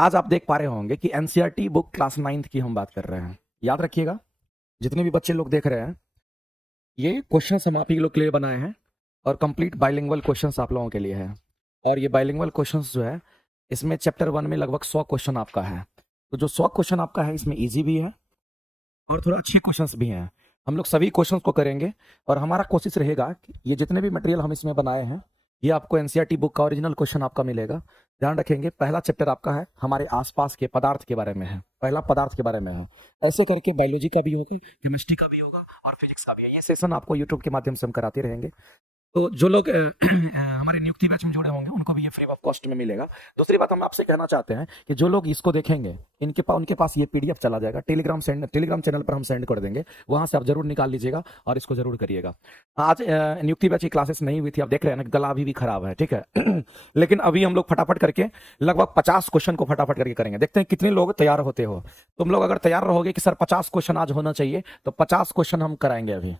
आज आप देख पा रहे होंगे कि एनसीईआरटी बुक क्लास 9th की हम बात कर रहे हैं। याद रखिएगा, जितने भी बच्चे लोग देख रहे हैं, ये क्वेश्चंस हम आप ही लोग के लिए बनाए हैं और कंप्लीट बाइलिंगुअल क्वेश्चंस आप लोगों के लिए है। और ये बाइलिंगुअल क्वेश्चंस जो है, इसमें चैप्टर 1 में लगभग 100 क्वेश्चन आपका है। तो जो 100 क्वेश्चन आपका है, इसमें ईजी भी है और थोड़ा अच्छे क्वेश्चंस भी हैं। हम लोग सभी क्वेश्चंस को करेंगे और हमारा कोशिश रहेगा कि ये जितने भी मटेरियल हम इसमें बनाए हैं, ये आपको एनसीईआरटी बुक का ओरिजिनल क्वेश्चन आपका मिलेगा। ध्यान रखेंगे, पहला चैप्टर आपका है हमारे आसपास के पदार्थ के बारे में है। पहला पदार्थ के बारे में है। ऐसे करके बायोलॉजी का भी होगा, केमिस्ट्री का भी होगा और फिजिक्स का भी है। ये सेशन आपको यूट्यूब के माध्यम से हम कराते रहेंगे। तो जो लोग हमारे नियुक्ति बैच में जुड़े होंगे, उनको भी ये फ्री ऑफ कॉस्ट में मिलेगा। दूसरी बात हम आपसे कहना चाहते हैं कि जो लोग इसको देखेंगे, उनके पास ये पीडीएफ चला जाएगा। टेलीग्राम चैनल पर हम सेंड कर देंगे, वहां से आप जरूर निकाल लीजिएगा और इसको जरूर करिएगा। आज नियुक्ति बैच की क्लासेस नहीं हुई थी, आप देख रहे हैं ना, गला अभी भी खराब है, ठीक है। लेकिन अभी हम लोग फटाफट करके लगभग 50 क्वेश्चन को फटाफट करके करेंगे। देखते हैं कितने लोग तैयार होते हो। तुम लोग अगर तैयार रहोगे कि सर 50 क्वेश्चन आज होना चाहिए, तो 50 क्वेश्चन हम कराएंगे अभी।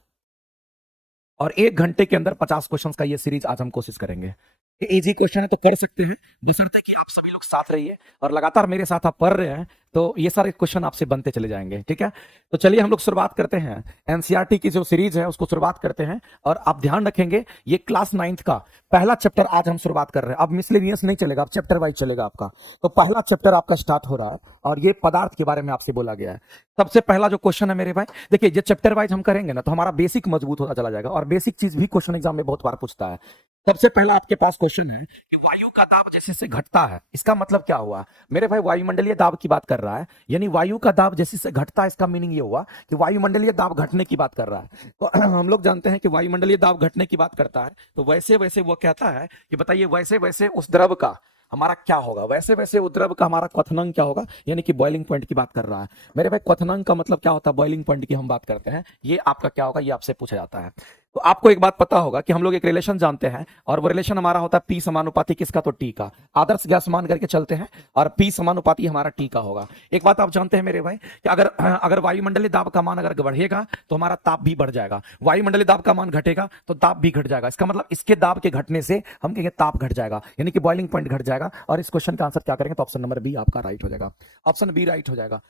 और 1 घंटे के अंदर 50 क्वेश्चंस का ये सीरीज आज हम कोशिश करेंगे। इजी क्वेश्चन है तो कर सकते हैं, बशर्ते कि आप सभी लोग साथ रहिए और लगातार मेरे साथ आप पढ़ रहे हैं, तो ये सारे क्वेश्चन आपसे बनते चले जाएंगे, ठीक है। तो चलिए हम लोग शुरुआत करते हैं। एनसीईआरटी की जो सीरीज है उसको शुरुआत करते हैं। और आप ध्यान रखेंगे, ये क्लास 9th का पहला चैप्टर आज हम शुरुआत कर रहे हैं। अब मिसलेनियस नहीं चलेगा, अब चैप्टर वाइज चलेगा आपका। तो पहला चैप्टर आपका स्टार्ट हो रहा है और ये पदार्थ के बारे में आपसे बोला गया है। सबसे पहला जो क्वेश्चन है मेरे भाई, देखिए, ये चैप्टर वाइज हम करेंगे ना, तो हमारा बेसिक मजबूत होता चला जाएगा। और बेसिक चीज भी क्वेश्चन एग्जाम में बहुत बार पूछता है। सबसे पहला आपके पास क्वेश्चन है कि वायु का दाब जैसे से घटता है, इसका मतलब क्या हुआ मेरे भाई? वायुमंडलीय दाब की बात कर रहा है, यानी वायु का दाब जैसे से घटता है। इसका मीनिंग ये हुआ कि वायुमंडलीय दाब घटने की बात कर रहा है। तो हम लोग जानते हैं कि वायुमंडलीय दाब घटने की बात करता है, तो वैसे वैसे वो कहता है कि बताइए, वैसे वैसे उस द्रव का हमारा क्या होगा, वैसे वैसे उस द्रव का हमारा क्वथनांक क्या होगा, यानी कि बॉइलिंग पॉइंट की बात कर रहा है मेरे भाई। क्वथनांक का मतलब क्या होता है? बॉइलिंग पॉइंट की हम बात करते हैं, ये आपका क्या होगा, ये आपसे पूछा जाता है। तो आपको एक बात पता होगा कि हम लोग एक रिलेशन जानते हैं, और वो रिलेशन हमारा होता है पी समानुपाती किसका? तो टी का। आदर्श गैस मान करके चलते हैं और पी समानुपाती हमारा टी का होगा। एक बात आप जानते हैं मेरे भाई कि अगर वायुमंडलीय दाब का मान अगर बढ़ेगा तो हमारा ताप भी बढ़ जाएगा, वायुमंडलीय दाब का मान घटेगा तो ताप भी घट जाएगा। इसका मतलब इसके दाब के घटने से हम कहेंगे ताप घट जाएगा, यानी कि बॉइलिंग पॉइंट घट जाएगा। और इस क्वेश्चन का आंसर क्या करेंगे? तो ऑप्शन नंबर बी आपका राइट हो जाएगा। ऑप्शन बी राइट हो जाएगा।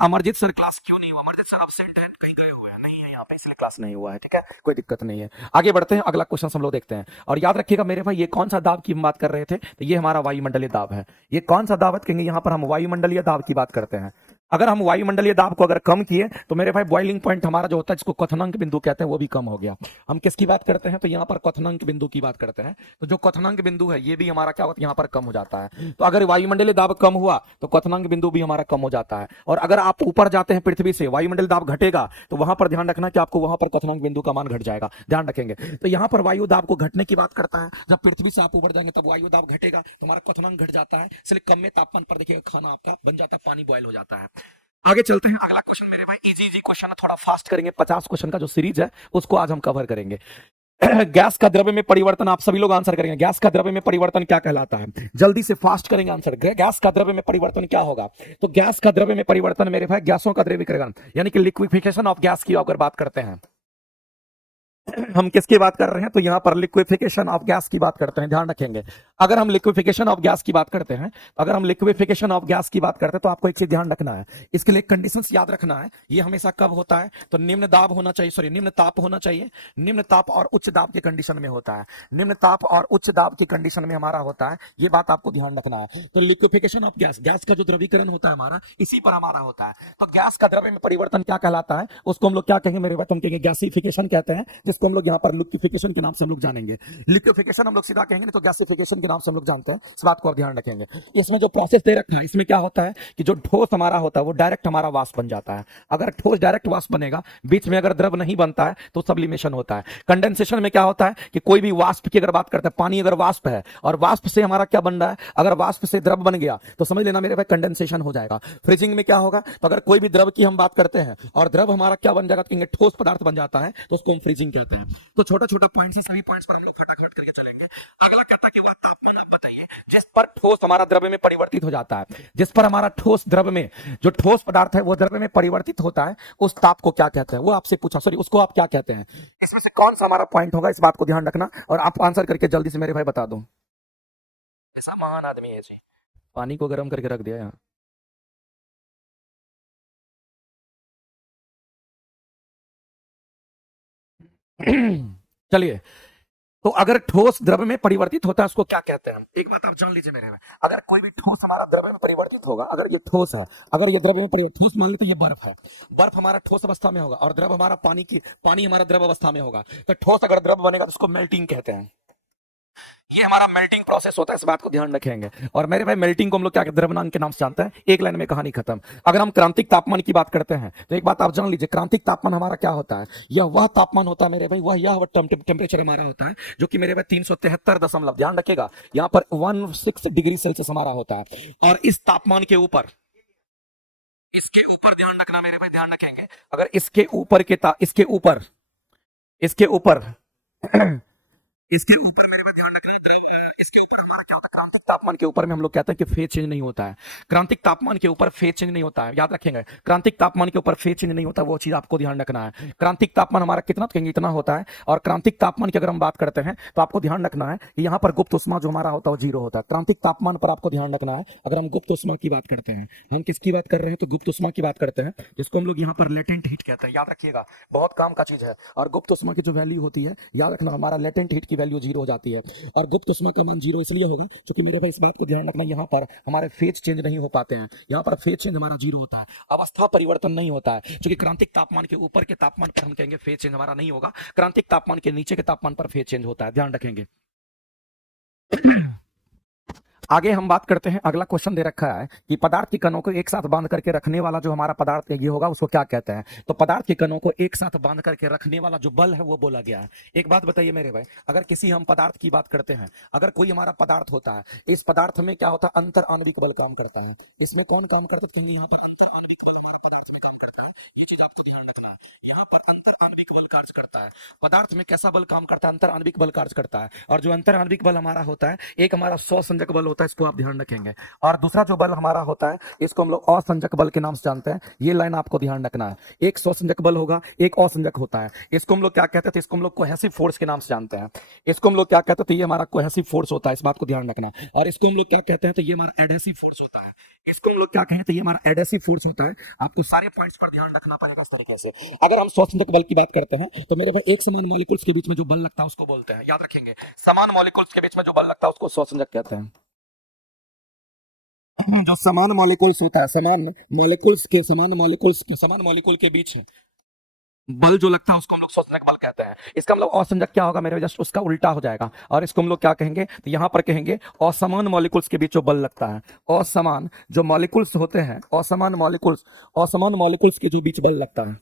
अमरजीत सर क्लास क्यों नहीं हुआ? अमरजीत सर एब्सेंट है, कहीं गए हुए हैं, नहीं है यहाँ पे, इसलिए क्लास नहीं हुआ है, ठीक है, कोई दिक्कत नहीं है। आगे बढ़ते हैं, अगला क्वेश्चन हम लोग देखते हैं। और याद रखिएगा मेरे भाई, ये कौन सा दाब की हम बात कर रहे थे? तो ये हमारा वायुमंडलीय दाब है। ये कौन सा दाब कहेंगे? यहाँ पर हम वायुमंडलीय दाब की बात करते हैं। अगर हम वायुमंडलीय दाब को अगर कम किए तो मेरे भाई बॉइलिंग पॉइंट हमारा जो होता है, जिसको क्वथनांक बिंदु कहते हैं, वो भी कम हो गया। हम किसकी बात करते हैं? तो यहाँ पर क्वथनांक बिंदु की बात करते हैं। तो जो क्वथनांक बिंदु है, ये भी हमारा क्या होता है? यहाँ पर कम हो जाता है। तो अगर वायुमंडलीय दाब कम हुआ तो क्वथनांक बिंदु भी हमारा कम हो जाता है। और अगर आप ऊपर जाते हैं पृथ्वी से, वायुमंडलीय दाब घटेगा, तो वहां पर ध्यान रखना कि आपको वहां पर क्वथनांक बिंदु का मान घट जाएगा, ध्यान रखेंगे। तो यहाँ पर वायु दाब को घटने की बात करता है। जब पृथ्वी से आप ऊपर जाएंगे तब वायु दाब घटेगा, तो हमारा क्वथनांक घट जाता है, इसलिए कम में तापमान पर देखिएगा खाना आपका बन जाता है, पानी बॉयल हो जाता है। आगे चलते हैं, अगला क्वेश्चन मेरे भाई इजी इजी क्वेश्चन है, थोड़ा फास्ट करेंगे। 50 क्वेश्चन का जो सीरीज है उसको आज हम कवर करेंगे। गैस का द्रव्य में परिवर्तन, आप सभी लोग आंसर करेंगे। गैस का द्रव्य में परिवर्तन क्या कहलाता है? जल्दी से फास्ट करेंगे आंसर। गैस का द्रव्य में परिवर्तन क्या होगा? तो गैस का द्रव्य में परिवर्तन मेरे भाई गैसों का द्रवीकरण, यानी कि लिक्विफिकेशन ऑफ गैस की अगर बात करते हैं, हम किसकी बात कर रहे हैं? तो यहां पर लिक्विफिकेशन ऑफ गैस की बात करते हैं, ध्यान रखेंगे। अगर हम लिक्विफिकेशन ऑफ गैस की बात करते हैं, तो आपको एक चीज ध्यान रखना है, इसके लिए कंडीशंस याद रखना है। ये हमेशा कब होता है? तो निम्न दाब होना चाहिए, सॉरी निम्न ताप होना चाहिए। निम्न ताप और उच्च दाब के कंडीशन में होता है, निम्न ताप और उच्च दाब की कंडीशन में हमारा होता है, ये बात आपको ध्यान रखना है। तो लिक्विफिकेशन ऑफ गैस, गैस का जो द्रवीकरण होता है हमारा, इसी पर हमारा होता है। तो गैस का द्रव्य में परिवर्तन क्या कहलाता है? उसको हम लोग क्या कहेंगे मेरे भाई? हम कहेंगे गैसिफिकेशन कहते हैं, जिसको हम लोग यहाँ पर लिक्विफिकेशन के नाम से हम लोग जानेंगे। लिक्विफिकेशन हम लोग सीधा कहेंगे नहीं, तो गैसिफिकेशन के नाम से हम लोग जानते हैं। इस बात को आप ध्यान रखेंगे। इसमें जो प्रोसेस दे रखा है, इसमें क्या होता है कि जो ठोस हमारा होता है वो डायरेक्ट हमारा वाष्प बन जाता है। अगर ठोस डायरेक्ट वाष्प बनेगा, बीच में अगर द्रव नहीं बनता है, तो सब्लिमेशन होता है। कंडेंसेशन में क्या होता है कि कोई भी वाष्प की अगर बात करते हैं, पानी अगर वाष्प है और वाष्प से हमारा क्या बन रहा है, अगर वाष्प से द्रव बन गया तो समझ लेना मेरे भाई कंडेंसेशन हो जाएगा। फ्रीजिंग में क्या होगा? तो अगर कोई भी द्रव की हम बात करते हैं और द्रव हमारा क्या बन जाएगा, तो ठोस पदार्थ बन जाता है, तो उसको हम फ्रीजिंग कहते हैं। तो छोटा छोटा पॉइंट्स है, सभी पॉइंट्स पर हम लोग फटाफट करके चलेंगे। अगला कहता है कि वह तापमान आप बताइए जिस पर ठोस हमारा द्रव्य में परिवर्तित हो जाता है। जिस पर हमारा ठोस द्रव्य में, जो ठोस पदार्थ है वो द्रव्य में परिवर्तित होता है, उस ताप को क्या कहते हैं? वो आपसे पूछा, सॉरी उसको आप क्या कहते हैं? इसमें से कौन सा हमारा पॉइंट होगा, इस बात को ध्यान रखना और आप आंसर करके जल्दी से मेरे भाई बता दो। ऐसा महान आदमी है जी। पानी को गर्म करके रख दिया यहाँ। चलिए, तो अगर ठोस द्रव में परिवर्तित होता है उसको क्या कहते हैं? एक बात आप जान लीजिए मेरे में, अगर कोई भी ठोस हमारा द्रव में परिवर्तित होगा, अगर ये ठोस है, अगर ये द्रव में परिवर्तित, ठोस मान लेते ये बर्फ है, बर्फ हमारा ठोस अवस्था में होगा और द्रव हमारा पानी हमारा द्रव अवस्था में होगा, तो ठोस अगर द्रव बनेगा तो उसको मेल्टिंग कहते हैं। ये हमारा मेल्टिंग प्रोसेस होता है, इस बात को ध्यान रखेंगे। और मेरे भाई मेल्टिंग को हम लोग क्या द्रव्यमान के नाम से जानते हैं। एक लाइन में कहानी खत्म। अगर हम क्रांतिक तापमान की बात करते हैं तो एक बात आप जान लीजिए, क्रांतिक तापमान हमारा क्या होता है? यह वह तापमान होता है मेरे भाई, यह टेम्परेचर हमारा होता है जो कि मेरे भाई 373 ध्यान रखिएगा, यहाँ पर 16 डिग्री सेल्सियस हमारा होता है। और इस तापमान के ऊपर, इसके ऊपर ध्यान रखना मेरे भाई, ध्यान रखेंगे। अगर इसके ऊपर इसके ऊपर इसके ऊपर इसके ऊपर मेरे को ध्यान रखना है, इसके ऊपर हमारा क्या होता है? क्रांतिक तापमान के ऊपर में हम लोग कहते हैं कि फेज चेंज नहीं होता है। क्रांतिक तापमान के ऊपर फेज चेंज नहीं होता है, याद रखेंगे। क्रांतिक तापमान के ऊपर फेज चेंज नहीं होता, वो चीज आपको ध्यान रखना है। क्रांतिक तापमान हमारा कितना, तो कहेंगे इतना होता है। और क्रांतिक तापमान की अगर हम बात करते हैं तो आपको ध्यान रखना है कि यहाँ पर गुप्त उष्मा जो हमारा होता है वो 0 होता है। क्रांतिक तापमान पर आपको ध्यान रखना है। अगर हम गुप्त उष्मा की बात करते हैं, हम किसकी बात कर रहे हैं? तो गुप्त उष्मा की बात करते हैं, जिसको हम लोग यहाँ पर लेटेंट हीट कहते हैं, याद रखिएगा, बहुत काम का चीज है। और गुप्त उष्मा की जो वैल्यू होती है, याद रखना, हमारा लेटेंट हीट की वैल्यू 0 हो जाती है। और गुप्त उष्मा का मान 0 इसलिए होगा क्योंकि मेरे भाई इस बात को ध्यान रखना, यहाँ पर हमारे फेज चेंज नहीं हो पाते हैं। यहाँ पर फेज चेंज हमारा 0 होता है, अवस्था परिवर्तन नहीं होता है। क्योंकि क्रांतिक तापमान के ऊपर के तापमान पर हम कहेंगे फेज चेंज हमारा नहीं होगा, क्रांतिक तापमान के नीचे के तापमान पर फेज चेंज होता है, ध्यान रखेंगे। आगे हम बात करते हैं, अगला क्वेश्चन दे रखा है कि पदार्थ के कणों को एक साथ बांध करके रखने वाला जो हमारा पदार्थ ये होगा उसको क्या कहते हैं? तो पदार्थ के कणों को एक साथ बांध करके रखने वाला जो बल है वो बोला गया है। एक बात बताइए मेरे भाई, अगर किसी हम पदार्थ की बात करते हैं, अगर कोई हमारा पदार्थ होता है, इस पदार्थ में क्या होता है? अंतर आणविक बल काम करता है। इसमें कौन काम करता है? क्योंकि यहाँ पर अंतर आणविक बल हमारा पदार्थ में काम करता है, ये चीज आपको ध्यान रखना है। यहाँ पर अंतर आणविक बल कार्य करता है। पदार्थ में कैसा बल काम करता है? अंतर आणविक बल कार्य करता है। और जो अंतर आणविक बल हमारा होता है, एक हमारा स्वसंजक बल होता है, इसको आप ध्यान रखेंगे। और दूसरा जो बल हमारा होता है, इसको हम लोग असंजक बल के नाम से जानते हैं। ये लाइन आपको ध्यान रखना है। एक स्वसंजक बल होगा, एक असंजक होता है। इसको हम लोग क्या कहते थे? इसको हम लोग कोहेसिव फोर्स के नाम से जानते हैं। इसको हम लोग क्या कहते थे? ये हमारा कोहेसिव फोर्स होता है, इस बात को ध्यान रखना। और इसको हम लोग क्या कहते हैं? तो ये हमारा एडहेसिव फोर्स होता है। इसको हम लोग क्या कहें? तो ये हमारा एडहेसिव फोर्स होता है। आपको सारे पॉइंट्स पर ध्यान रखना पड़ेगा इस तरीके से। अगर हम स्वसंजक बल की बात करते हैं तो मेरे भाई एक समान मॉलिक्यूल्स के बीच में जो बल लगता है उसको बोलते हैं, याद रखेंगे। समान मॉलिक्यूल्स के बीच में जो बल लगता है उसको स्वसंजक कहते हैं। जो समान मॉलिक्यूल्स होता है, समान मॉलिक्यूल के बीच बल जो लगता है उसको हम लोग स्वसंजक बल कहते हैं। इसका मतलब असंजक क्या होगा मेरे, जस्ट उसका उल्टा हो जाएगा। और इसको हम लोग क्या कहेंगे? तो यहां पर कहेंगे असमान मॉलिक्यूल्स के बीच जो बल लगता है, असमान जो मॉलिक्यूल्स होते हैं, असमान मॉलिक्यूल्स के जो बीच बल लगता है,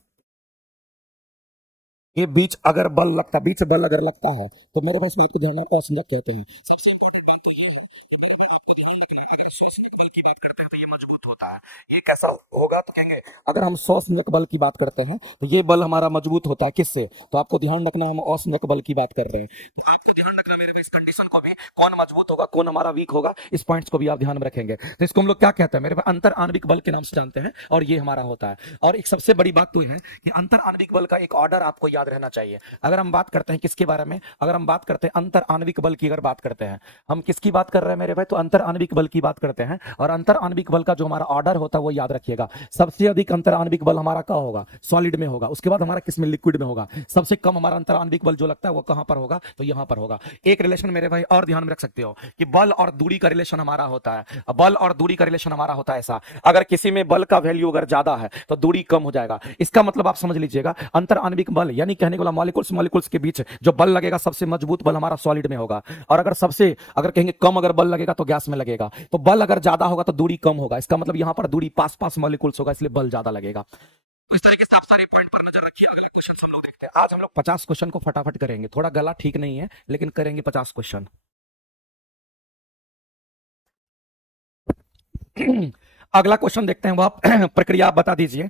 ये बीच अगर बल लगता है, बीच बल अगर लगता है तो मेरे पास बात को ध्यान रखना, असंजक कहते हैं। सबसे important बात तो ये है कि मेरे पास आपको ध्यान रखना है, अगर स्वसंजक बल की बात करते हैं तो ये मजबूत होता है। ये कैसा होगा? तो कहेंगे अगर हम स्वसंजक बल की बात करते हैं तो ये बल हमारा मजबूत होता है, किससे? तो आपको ध्यान रखना, हम असंजक बल की बात कर रहे हैं, तो आपको ध्यान रखना मेरे भाई, इस कंडीशन को भी, कौन मजबूत होगा कौन हमारा वीक होगा, इस पॉइंट्स को भी आप ध्यान में रखेंगे। तो इसको हम लोग क्या कहते हैं मेरे भाई? अंतर आणविक बल के नाम से जानते हैं, और ये हमारा होता है। और एक सबसे बड़ी बात तो है कि अंतर आणविक बल का एक ऑर्डर आपको याद रहना चाहिए। अगर हम बात करते हैं किसके बारे में, अगर हम बात करते हैं अंतर आणविक बल की, अगर बात करते हैं हम किसकी बात कर रहे हैं मेरे भाई? तो अंतर आणविक बल की बात करते हैं। और अंतर आणविक बल का जो हमारा ऑर्डर होता है वो याद रखिएगा। सबसे अधिक अंतर आणविक बल हमारा क्या होगा? सॉलिड में होगा। उसके बाद हमारा किसमें? लिक्विड में होगा। सबसे कम हमारा अंतर आणविक बल जो लगता है वो कहां पर होगा? तो यहां पर होगा। एक रिलेशन मेरे भाई और ध्यान में रख सकते हो कि बल और दूरी का रिलेशन हमारा होता है। बल और दूरी का रिलेशन हमारा होता है ऐसा, अगर किसी में बल का वैल्यू अगर ज्यादा है तो दूरी कम हो जाएगा। इसका मतलब आप समझ लीजिएगा, अंतर आणविक बल यानी कहने वाला मॉलिक्यूल्स के बीच जो बल लगेगा, सबसे मजबूत बल हमारा सॉलिड में होगा। और अगर कहेंगे कम अगर बल लगेगा तो गैस में लगेगा। तो बल अगर ज्यादा होगा तो दूरी कम होगा, इसका मतलब यहां पर दूरी पास पास मॉलिक्यूल्स होगा, इसलिए बल ज्यादा लगेगा। तो इस तरीके से आप सारे पॉइंट पर नजर रखिए। अगला क्वेश्चन हम लोग देखते हैं। आज हम लोग 50 क्वेश्चन को फटाफट करेंगे, थोड़ा गला ठीक नहीं है लेकिन करेंगे 50 क्वेश्चन। अगला क्वेश्चन देखते हैं, वो आप प्रक्रिया आप बता दीजिए।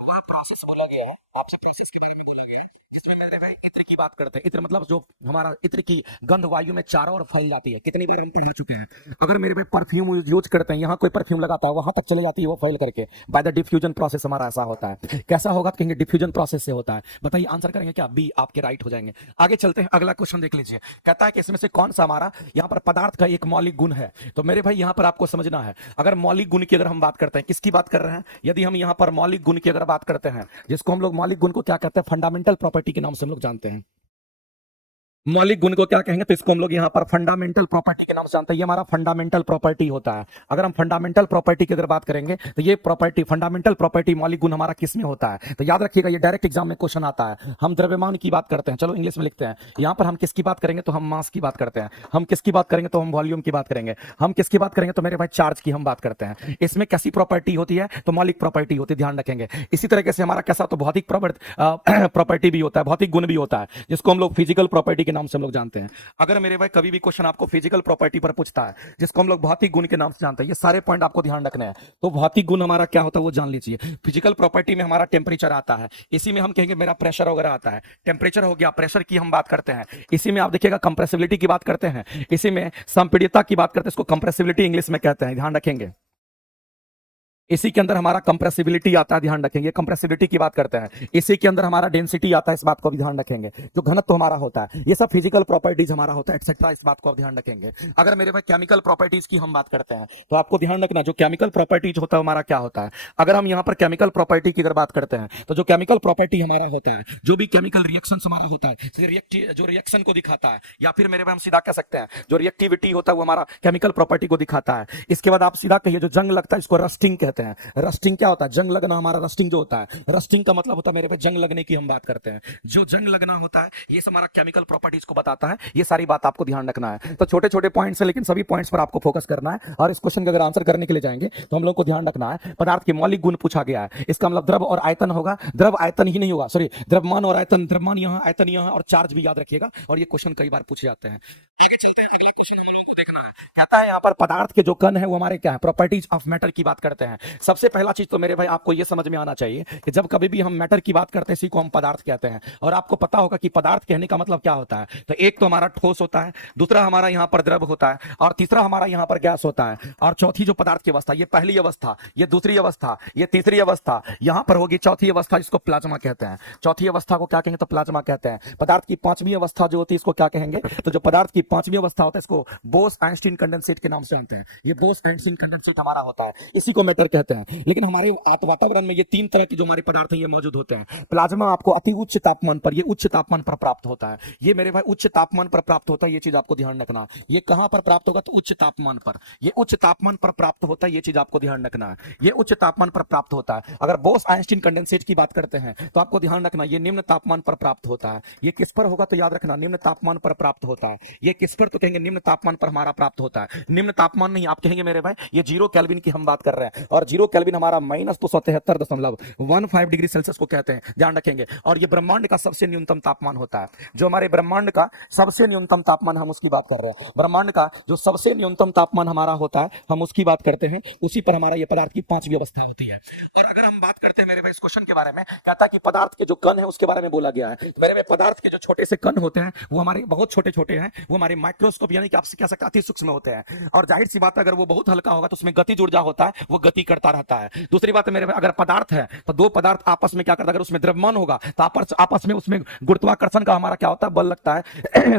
वह प्रोसेस बोला गया है, आपसे प्रोसेस के बारे में बोला गया है जिसमें मेरे भाई इत्र की बात करते हैं। इत्र मतलब जो हमारा इत्र की गंध वायु में चारों ओर फैल जाती है, कितनी बार हम पढ़ चुके हैं। अगर मेरे भाई परफ्यूम यूज करते हैं, यहाँ कोई परफ्यूम लगाता है, वहां तक चले जाती है वो फैल करके। बाय द डिफ्यूजन प्रोसेस हमारा ऐसा होता है। कैसा होगा तो कहेंगे डिफ्यूजन प्रोसेस से होता है। बताइए आंसर करेंगे क्या? बी, आपके राइट हो जाएंगे। आगे चलते हैं, अगला क्वेश्चन देख लीजिए। कहता है कि इसमें से कौन सा हमारा यहाँ पर पदार्थ का एक मौलिक गुण है। तो मेरे भाई यहाँ पर आपको समझना है, अगर मौलिक गुण की अगर हम बात करते हैं, किसकी बात कर रहे हैं? यदि हम यहाँ पर मौलिक गुण की अगर बात करते हैं, जिसको हम लोग मौलिक गुण को क्या कहते हैं? फंडामेंटल प्रॉपर्टी के नाम से हम लोग जानते हैं। मौलिक गुण को क्या कहेंगे? तो इसको हम लोग यहाँ पर फंडामेंटल प्रॉपर्टी के नाम से जानते हैं। ये हमारा फंडामेंटल प्रॉपर्टी होता है। अगर हम फंडामेंटल प्रॉपर्टी की अगर बात करेंगे तो ये प्रॉपर्टी, फंडामेंटल प्रॉपर्टी, मौलिक गुण हमारा किस में होता है? तो याद रखिएगा, ये डायरेक्ट एग्जाम में क्वेश्चन आता है। हम द्रव्यमान की बात करते हैं, चलो इंग्लिश में लिखते हैं। यहाँ पर हम किसकी बात करेंगे? तो हम मास की बात करते हैं। हम किसकी बात करेंगे? तो हम वॉल्यूम की बात करेंगे। हम किसकी बात करेंगे? तो मेरे भाई चार्ज की हम बात करते हैं। इसमें कैसी प्रॉपर्टी होती है? तो मौलिक प्रॉपर्टी होती है, ध्यान रखेंगे। इसी तरीके से हमारा कैसा, तो भौतिक प्रॉपर्टी भी होता है, भौतिक गुण भी होता है, जिसको हम लोग फिजिकल प्रॉपर्टी के नाम से हम लोग जानते हैं। अगर मेरे भाई कभी भी क्वेश्चन आपको फिजिकल प्रॉपर्टी पर पूछता है, जिसको हम लोग भौतिक गुण के नाम से जानते हैं, ये सारे पॉइंट आपको ध्यान रखने हैं। तो भौतिक गुण हमारा क्या होता है वो जान लीजिए। फिजिकल प्रॉपर्टी में हमारा टेम्परेचर आता है, इसी में हम कहेंगे मेरा प्रेशर वगैरह आता है। टेम्परेचर हो गया, प्रेशर की हम बात करते हैं। इसी में आप देखिएगा कंप्रेसिबिलिटी की बात करते हैं। इसी में संपीड़ितता की बात करते हैं, इसको कंप्रेसिबिलिटी इंग्लिश में कहते हैं, ध्यान रखेंगे। इसी के अंदर हमारा कंप्रेसिबिलिटी आता है, ध्यान रखेंगे, कंप्रेसिबिलिटी की बात करते हैं। इसी के अंदर हमारा डेंसिटी आता है, इस बात को भी ध्यान रखेंगे। जो घनत्व हमारा होता है, ये सब फिजिकल प्रॉपर्टीज हमारा होता है, एक्सेट्रा, इस बात को आप ध्यान रखेंगे। अगर मेरे भाई केमिकल प्रॉपर्टीज की हम बात करते हैं, तो आपको ध्यान रखना, जो केमिकल प्रॉपर्टीज होता है हमारा क्या होता है। अगर हम यहाँ पर केमिकल प्रॉपर्टी की अगर बात करते हैं, तो जो केमिकल प्रॉपर्टी हमारा होता है, जो भी केमिकल रिएक्शन हमारा होता है, जो रिएक्शन को दिखाता है, या फिर मेरे भाई हम सीधा कह सकते हैं जो रिएक्टिविटी होता है वो हमारा केमिकल प्रॉपर्टी को दिखाता है। इसके बाद आप सीधा कहिए, जो जंग लगता है इसको रस्टिंग कहते हैं। रस्टिंग क्या होता है? जंग लगना, हमारा रस्टिंग जो होता है, रस्टिंग का मतलब होता है मेरे पे जंग लगने की हम बात करते हैं। जो जंग लगना होता है, ये हमारा केमिकल प्रॉपर्टीज को बताता है। ये सारी बात आपको ध्यान रखना है। तो छोटे छोटे पॉइंट्स है, लेकिन सभी पॉइंट्स पर आपको फोकस करना है। और इस क्वेश्चन का अगर आंसर करने के लिए जाएंगे तो हम लोग को ध्यान रखना है, पदार्थ के मौलिक गुण पूछा गया है, इसका मतलब द्रव और आयतन होगा। द्रव आयतन ही नहीं होगा, सॉरी, द्रव्यमान और आयतन, द्रव्यमान यहाँ, आयतन यहाँ, और चार्ज भी याद रखिएगा। और ये क्वेश्चन कई बार पूछे जाते हैं। आगे चलते हैं, अगले क्वेश्चन हम लोग को देखना है। कहता है यहाँ पर पदार्थ के जो कण है वो हमारे क्या है? प्रॉपर्टीज ऑफ मैटर की बात करते हैं। सबसे पहला चीज तो मेरे भाई आपको ये समझ में आना चाहिए कि जब कभी भी हम मैटर की बात करते हैं, इसी को हम पदार्थ कहते हैं। और आपको पता होगा कि पदार्थ कहने का मतलब क्या होता है। तो एक तो हमारा ठोस होता है, दूसरा हमारा यहाँ पर द्रव होता है, और तीसरा हमारा यहाँ पर गैस होता है, और चौथी जो पदार्थ की अवस्था, ये पहली अवस्था, ये दूसरी अवस्था, ये तीसरी अवस्था, यहाँ पर होगी चौथी अवस्था, जिसको प्लाज्मा कहते हैं। चौथी अवस्था को क्या कहेंगे? तो प्लाज्मा कहते हैं। पदार्थ की पांचवी अवस्था जो होती है इसको क्या कहेंगे? तो जो पदार्थ की पांचवी अवस्था होता है इसको बोस-आइंस्टीन कंडेंसेट के नाम से जानते हैं। ये बोस-आइंस्टीन कंडेंसेट हमारा होता है, इसी को मैटर कहते हैं। लेकिन हमारे वातावरण में ये तीन तरह के जो हमारे पदार्थ हैं ये मौजूद होते हैं। प्लाज्मा आपको अति उच्च तापमान पर, ये उच्च तापमान पर प्राप्त होता है। ये मेरे भाई उच्च तापमान पर प्राप्त होता है, ये चीज आपको ध्यान रखना। ये कहां पर प्राप्त होगा? तो उच्च तापमान पर। ये उच्च तापमान पर प्राप्त होता है, ये चीज आपको ध्यान रखना है। ये उच्च तापमान पर प्राप्त होता है। अगर बोस-आइंस्टीन कंडेंसेट की बात करते हैं तो आपको ध्यान रखना, ये निम्न तापमान पर प्राप्त होता है। ये किस पर होगा? तो याद रखना, निम्न तापमान पर प्राप्त होता है। ये किस पर? तो कहेंगे निम्न तापमान पर हमारा प्राप्त होता है। निम्न तापमान नहीं, आप कहेंगे मेरे भाई ये 0 केल्विन की हम बात कर रहे हैं, और 0 केल्विन हमारा -273.15 डिग्री सेल्सियस को कहते हैं, ध्यान रखेंगे। और ये ब्रह्मांड का सबसे न्यूनतम तापमान होता है। जो हमारे ब्रह्मांड का सबसे न्यूनतम तापमान, हम उसकी बात कर रहे हैं। ब्रह्मांड का जो सबसे न्यूनतम तापमान हमारा होता है, हम उसकी बात करते हैं। उसी पर हमारा ये पदार्थ की पांचवी अवस्था होती है। और अगर हम बात करते हैं मेरे भाई इस क्वेश्चन के बारे में, कहता है कि पदार्थ के जो कण है उसके बारे में बोला गया है। तो मेरे भाई पदार्थ के जो छोटे से कण होते हैं वो हमारे बहुत छोटे छोटे हैं, वो हमारे माइक्रोस्कोप यानी कि आपसे कह सकते हैं अति सूक्ष्म होते हैं। और जाहिर सी बात है, अगर वो बहुत हल्का होगा तो उसमें गतिज ऊर्जा होता है, वो गति करता रहता है। दूसरी बात है मेरे भाई, अगर पदार्थ है तो दो पदार्थ आपस में क्या करता है? अगर उसमें द्रव्यमान होगा तो आपस में उसमें गुरुत्वाकर्षण का हमारा क्या होता है? बल लगता है,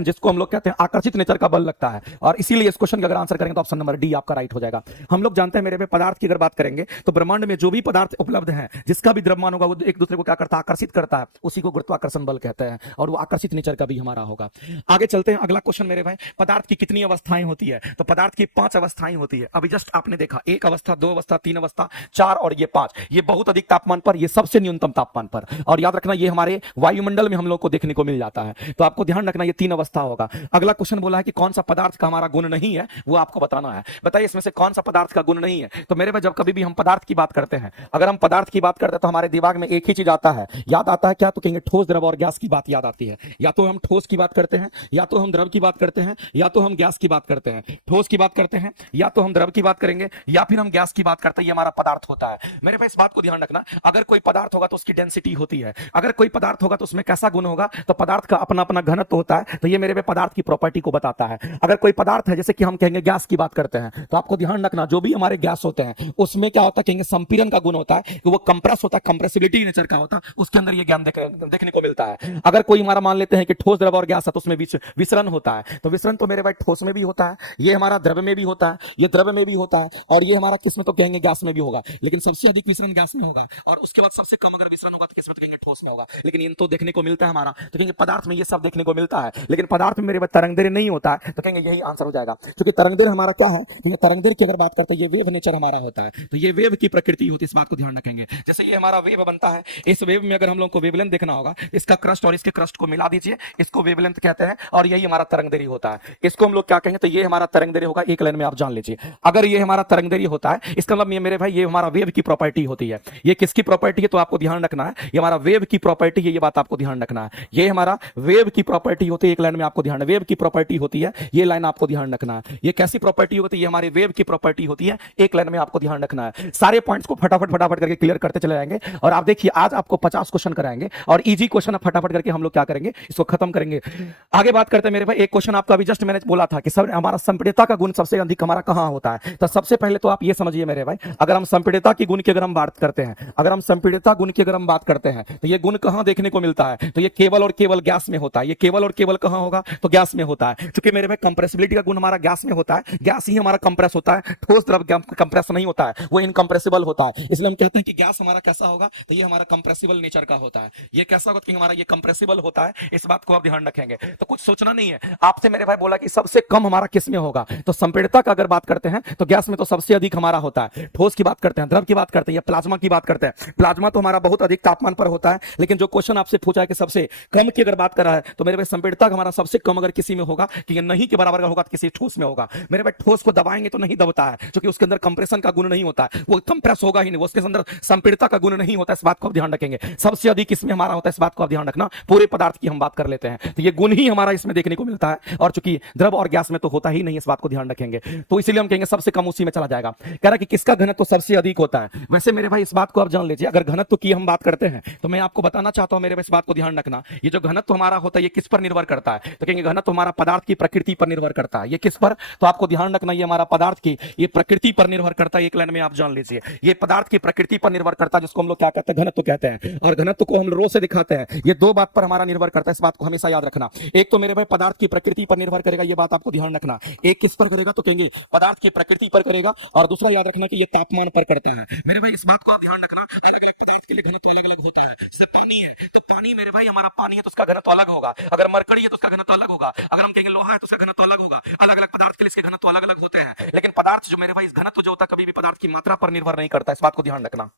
जिसको हम लोग कहते हैं आकर्षित नेचर का बल लगता है। और इसीलिए इस क्वेश्चन का अगर आंसर करेंगे तो ऑप्शन नंबर डी आपका राइट हो जाएगा। हम लोग जानते हैं मेरे भाई पदार्थ की अगर बात करेंगे तो ब्रह्मांड में जो भी पदार्थ उपलब्ध है, जिसका भी द्रव्यमान होगा, वो एक दूसरे को क्या करता है? आकर्षित करता है। उसी को गुरुत्वाकर्षण बल कहते हैं, और वो आकर्षित नेचर का भी हमारा होगा। आगे चलते हैं, अगला क्वेश्चन मेरे भाई, पदार्थ की कितनी अवस्थाएं होती है? तो पदार्थ की 5 अवस्थाएं होती है। अभी जस्ट आपने देखा, 1 अवस्था, 2 अवस्था, 3 अवस्था, 4 और ये 5। ये बहुत अधिक तापमान पर, ये सबसे न्यूनतम तापमान पर। और याद रखना, ये हमारे वायुमंडल में हम लोग को देखने को मिल जाता है। तो आपको ध्यान रखना, ये 3 अवस्था होगा। अगला क्वेश्चन बोला है कि कौन सा पदार्थ का हमारा गुण नहीं है, वो आपको बताना है। बताइए इसमें से कौन सा पदार्थ का गुण नहीं है? तो मेरे भाई जब कभी भी हम पदार्थ की बात करते हैं, अगर हम पदार्थ की बात करते हैं तो हमारे दिमाग में एक ही चीज आता है, याद आता है क्या? तो कहेंगे ठोस, द्रव और गैस की बात याद आती है। या तो हम ठोस की बात करते हैं, या तो हम द्रव की बात करते हैं, या तो हम गैस की बात करते हैं। ठोस की बात करते हैं, या तो हम द्रव की बात करेंगे, या फिर हम गैस की बात करते हैं, ये हमारा पदार्थ होता है। मेरे भाई इस बात को ध्यान रखना, अगर कोई पदार्थ होगा तो उसकी डेंसिटी होती है, अगर कोई पदार्थ होगा तो उसमें कैसा गुण होगा, तो पदार्थ का अपना अपना घनत्व होता है, तो ये मेरे भाई पदार्थ की प्रॉपर्टी को बताता है। अगर कोई पदार्थ है, जैसे कि हम कहेंगे गैस की बात करते हैं, तो आपको ध्यान रखना जो भी हमारे गैस होते हैं उसमें क्या होता है, कहेंगे संपीड़न का गुण होता है कि वो कंप्रेस होता है, कंप्रेसिबिलिटी नेचर का होता है, उसके अंदर ये ज्ञान देखने को मिलता है। अगर कोई हमारा मान लेते हैं कि ठोस द्रव और गैस है, तो उसमें विसरण होता है, तो विसरण तो मेरे भाई ठोस में भी होता है, ये हमारा द्रव में भी होता है, ये द्रव में भी होता है, और ये हमारा किस में तो कहेंगे गैस में भी होगा, लेकिन सबसे अधिक विसरण गैस में होगा, और उसके बाद सबसे कम अगर विसरण होगा तो किस में कहेंगे ठोस में होगा। लेकिन इन तो देखने को मिलता है हमारा, तो कहेंगे पदार्थ में ये सब देखने को मिलता है, लेकिन पदार्थ में मेरे भाई तरंगदैर्घ्य नहीं होता है, तो कहेंगे यही आंसर हो जाएगा। क्योंकि तरंगदैर्घ्य हमारा क्या है, क्योंकि तरंगदैर्घ्य की अगर बात करते हैं, ये वेव नेचर हमारा होता है, तो ये वेव की प्रकृति होती है, इस बात को ध्यान रखेंगे। जैसे ये हमारा वेव बनता है, इस वेव में अगर हम लोग को वेवलेंथ देखना होगा, इसका क्रस्ट और इसके क्रस्ट को मिला दीजिए, इसको वेवलेंथ कहते हैं, और यही हमारा तरंगदैर्घ्य होता है। इसको हम लोग क्या कहेंगे, तो ये हमारा तरंगदैर्घ्य होगा, एक लाइन में आप जान लीजिए। अगर ये हमारा तरंगदैर्घ्य होता है, इसका मतलब ये मेरे भाई ये हमारा वेव की प्रॉपर्टी होती है। ये किसकी प्रॉपर्टी है, तो आपको ध्यान रखना है, ये हमारा वेव की प्रॉपर्टी है, ये बात आपको ध्यान रखना है। ये हमारा वेव की प्रॉपर्टी होती है, एक लाइन में आपको ध्यान, वेव की प्रॉपर्टी होती है, ये लाइन आपको ध्यान रखना है। ये कैसी प्रॉपर्टी होती है, ये हमारे वेव की प्रॉपर्टी होती है, एक लाइन में आपको ध्यान रखना है। सारे पॉइंट्स को फटाफट फटाफट करके क्लियर करते चले जाएंगे, और आप देखिए आज आपको 50 क्वेश्चन कराएंगे, और इजी क्वेश्चन फटाफट करके हम लोग क्या करेंगे, इसको खत्म करेंगे। आगे बात करते हैं मेरे भाई, एक क्वेश्चन आपका अभी जस्ट मैंने बोला था कि सब हमारा संपीड़ितता का गुण सबसे अधिक हमारा कहां होता है, तो सबसे पहले तो आप ये समझिए मेरे भाई, अगर हम संपीड़ितता की गुण की अगर हम बात करते हैं, अगर हम संपीड़ितता गुण की अगर हम बात करते हैं, तो ये गुण कहां देखने को मिलता है, तो ये केवल और केवल गैस में होता है। ये केवल और केवल कहां होगा, तो गैस में होता है। क्योंकि मेरे भाई कंप्रेसिबिलिटी का गुण हमारा गैस में होता है, गैस ही हमारा कंप्रेस होता है, ठोस द्रव कंप्रेस नहीं होता है, वो इनकंप्रेसिबल होता है। इसलिए हम कहते हैं कि गैस हमारा कैसा होगा, तो ये हमारा कंप्रेसिबल नेचर का होता है। ये कैसा होगा, तो हमारा ये कंप्रेसिबल होता है, इस बात को आप ध्यान रखेंगे। तो कुछ सोचना नहीं है, आपसे मेरे भाई बोला कि सबसे कम हमारा किस में होगा, तो संपीड़ितता का अगर बात करते हैं तो गैस में तो सबसे अधिक हमारा होता है। ठोस की बात करते हैं, द्रव की बात करते हैं, या प्लाज्मा की बात करते हैं, प्लाज्मा तो हमारा बहुत अधिक तापमान पर होता है, लेकिन जो क्वेश्चन आपसे पूछा है कि सबसे कम की अगर बात कर रहा है, तो मेरे भाई संपीड़ितता हमारा सबसे कम अगर किसी में होगा, कि नहीं के बराबर होगा, तो किसी ठोस में होगा। मेरे भाई ठोस को दबाएंगे तो नहीं दबता है, क्योंकि उसके अंदर कंप्रेशन का गुण नहीं होता है, वो कंप्रेस होगा ही नहीं, उसके अंदर संपीड़ितता का गुण नहीं होता, इस बात को आप ध्यान रखेंगे। सबसे अधिक इसमें हमारा होता है, इस बात को आप ध्यान रखना। पूरे पदार्थ की हम बात कर लेते हैं, तो ये गुण ही हमारा इसमें देखने को मिलता है, और चूंकि द्रव और गैस में तो होता ही नहीं, इस बात को ध्यान रखेंगे, तो इसीलिए हम कहेंगे सबसे कम उसी में चला जाएगा। कह रहा कि किसका घनत्व तो सबसे अधिक होता है। वैसे मेरे भाई इस बात को आप जान लीजिए, अगर घनत्व की हम बात करते हैं, तो मैं आपको बताना चाहता हूं मेरे भाई, इस बात को ध्यान रखना, ये जो घनत्व हमारा होता है ये किस पर निर्भर करता है, तो कहेंगे घनत्व हमारा पदार्थ की प्रकृति पर निर्भर करता है। ये किस पर, तो आपको ध्यान रखना, ये हमारा पदार्थ की ये प्रकृति पर निर्भर करता है, एक लाइन में आप जान लीजिए, ये पदार्थ की प्रकृति पर निर्भर करता है, जिसको हम लोग क्या कहते हैं, घनत्व कहते हैं। और घनत्व को हम रो से दिखाते हैं, ये दो बात पर हमारा निर्भर करता है, इस बात को हमेशा याद रखना। एक तो मेरे भाई पदार्थ की प्रकृति पर निर्भर करेगा, ये बात आपको ध्यान रखना। एक किस पर करेगा, तो कहेंगे पदार्थ की प्रकृति पर करेगा, और दूसरा याद रखना कि ये तापमान पर करता है। मेरे भाई इस बात को आप ध्यान रखना, अलग अलग पदार्थ के लिए घनत्व अलग अलग होता है। जैसे पानी है, तो पानी मेरे भाई हमारा पानी है तो उसका घनत्व अलग होगा, अगर मरकड़ी है तो उसका घनत्व अलग होगा, अगर हम कहेंगे लोहा है तो उसका घनत्व अलग होगा। अलग अलग पदार्थ के लिए इसके घनत्व अलग अलग होते हैं, लेकिन पदार्थ जो मेरे भाई इस घनत्व जो होता है कभी भी पदार्थ की मात्रा पर निर्भर नहीं करता, इस बात को ध्यान रखना।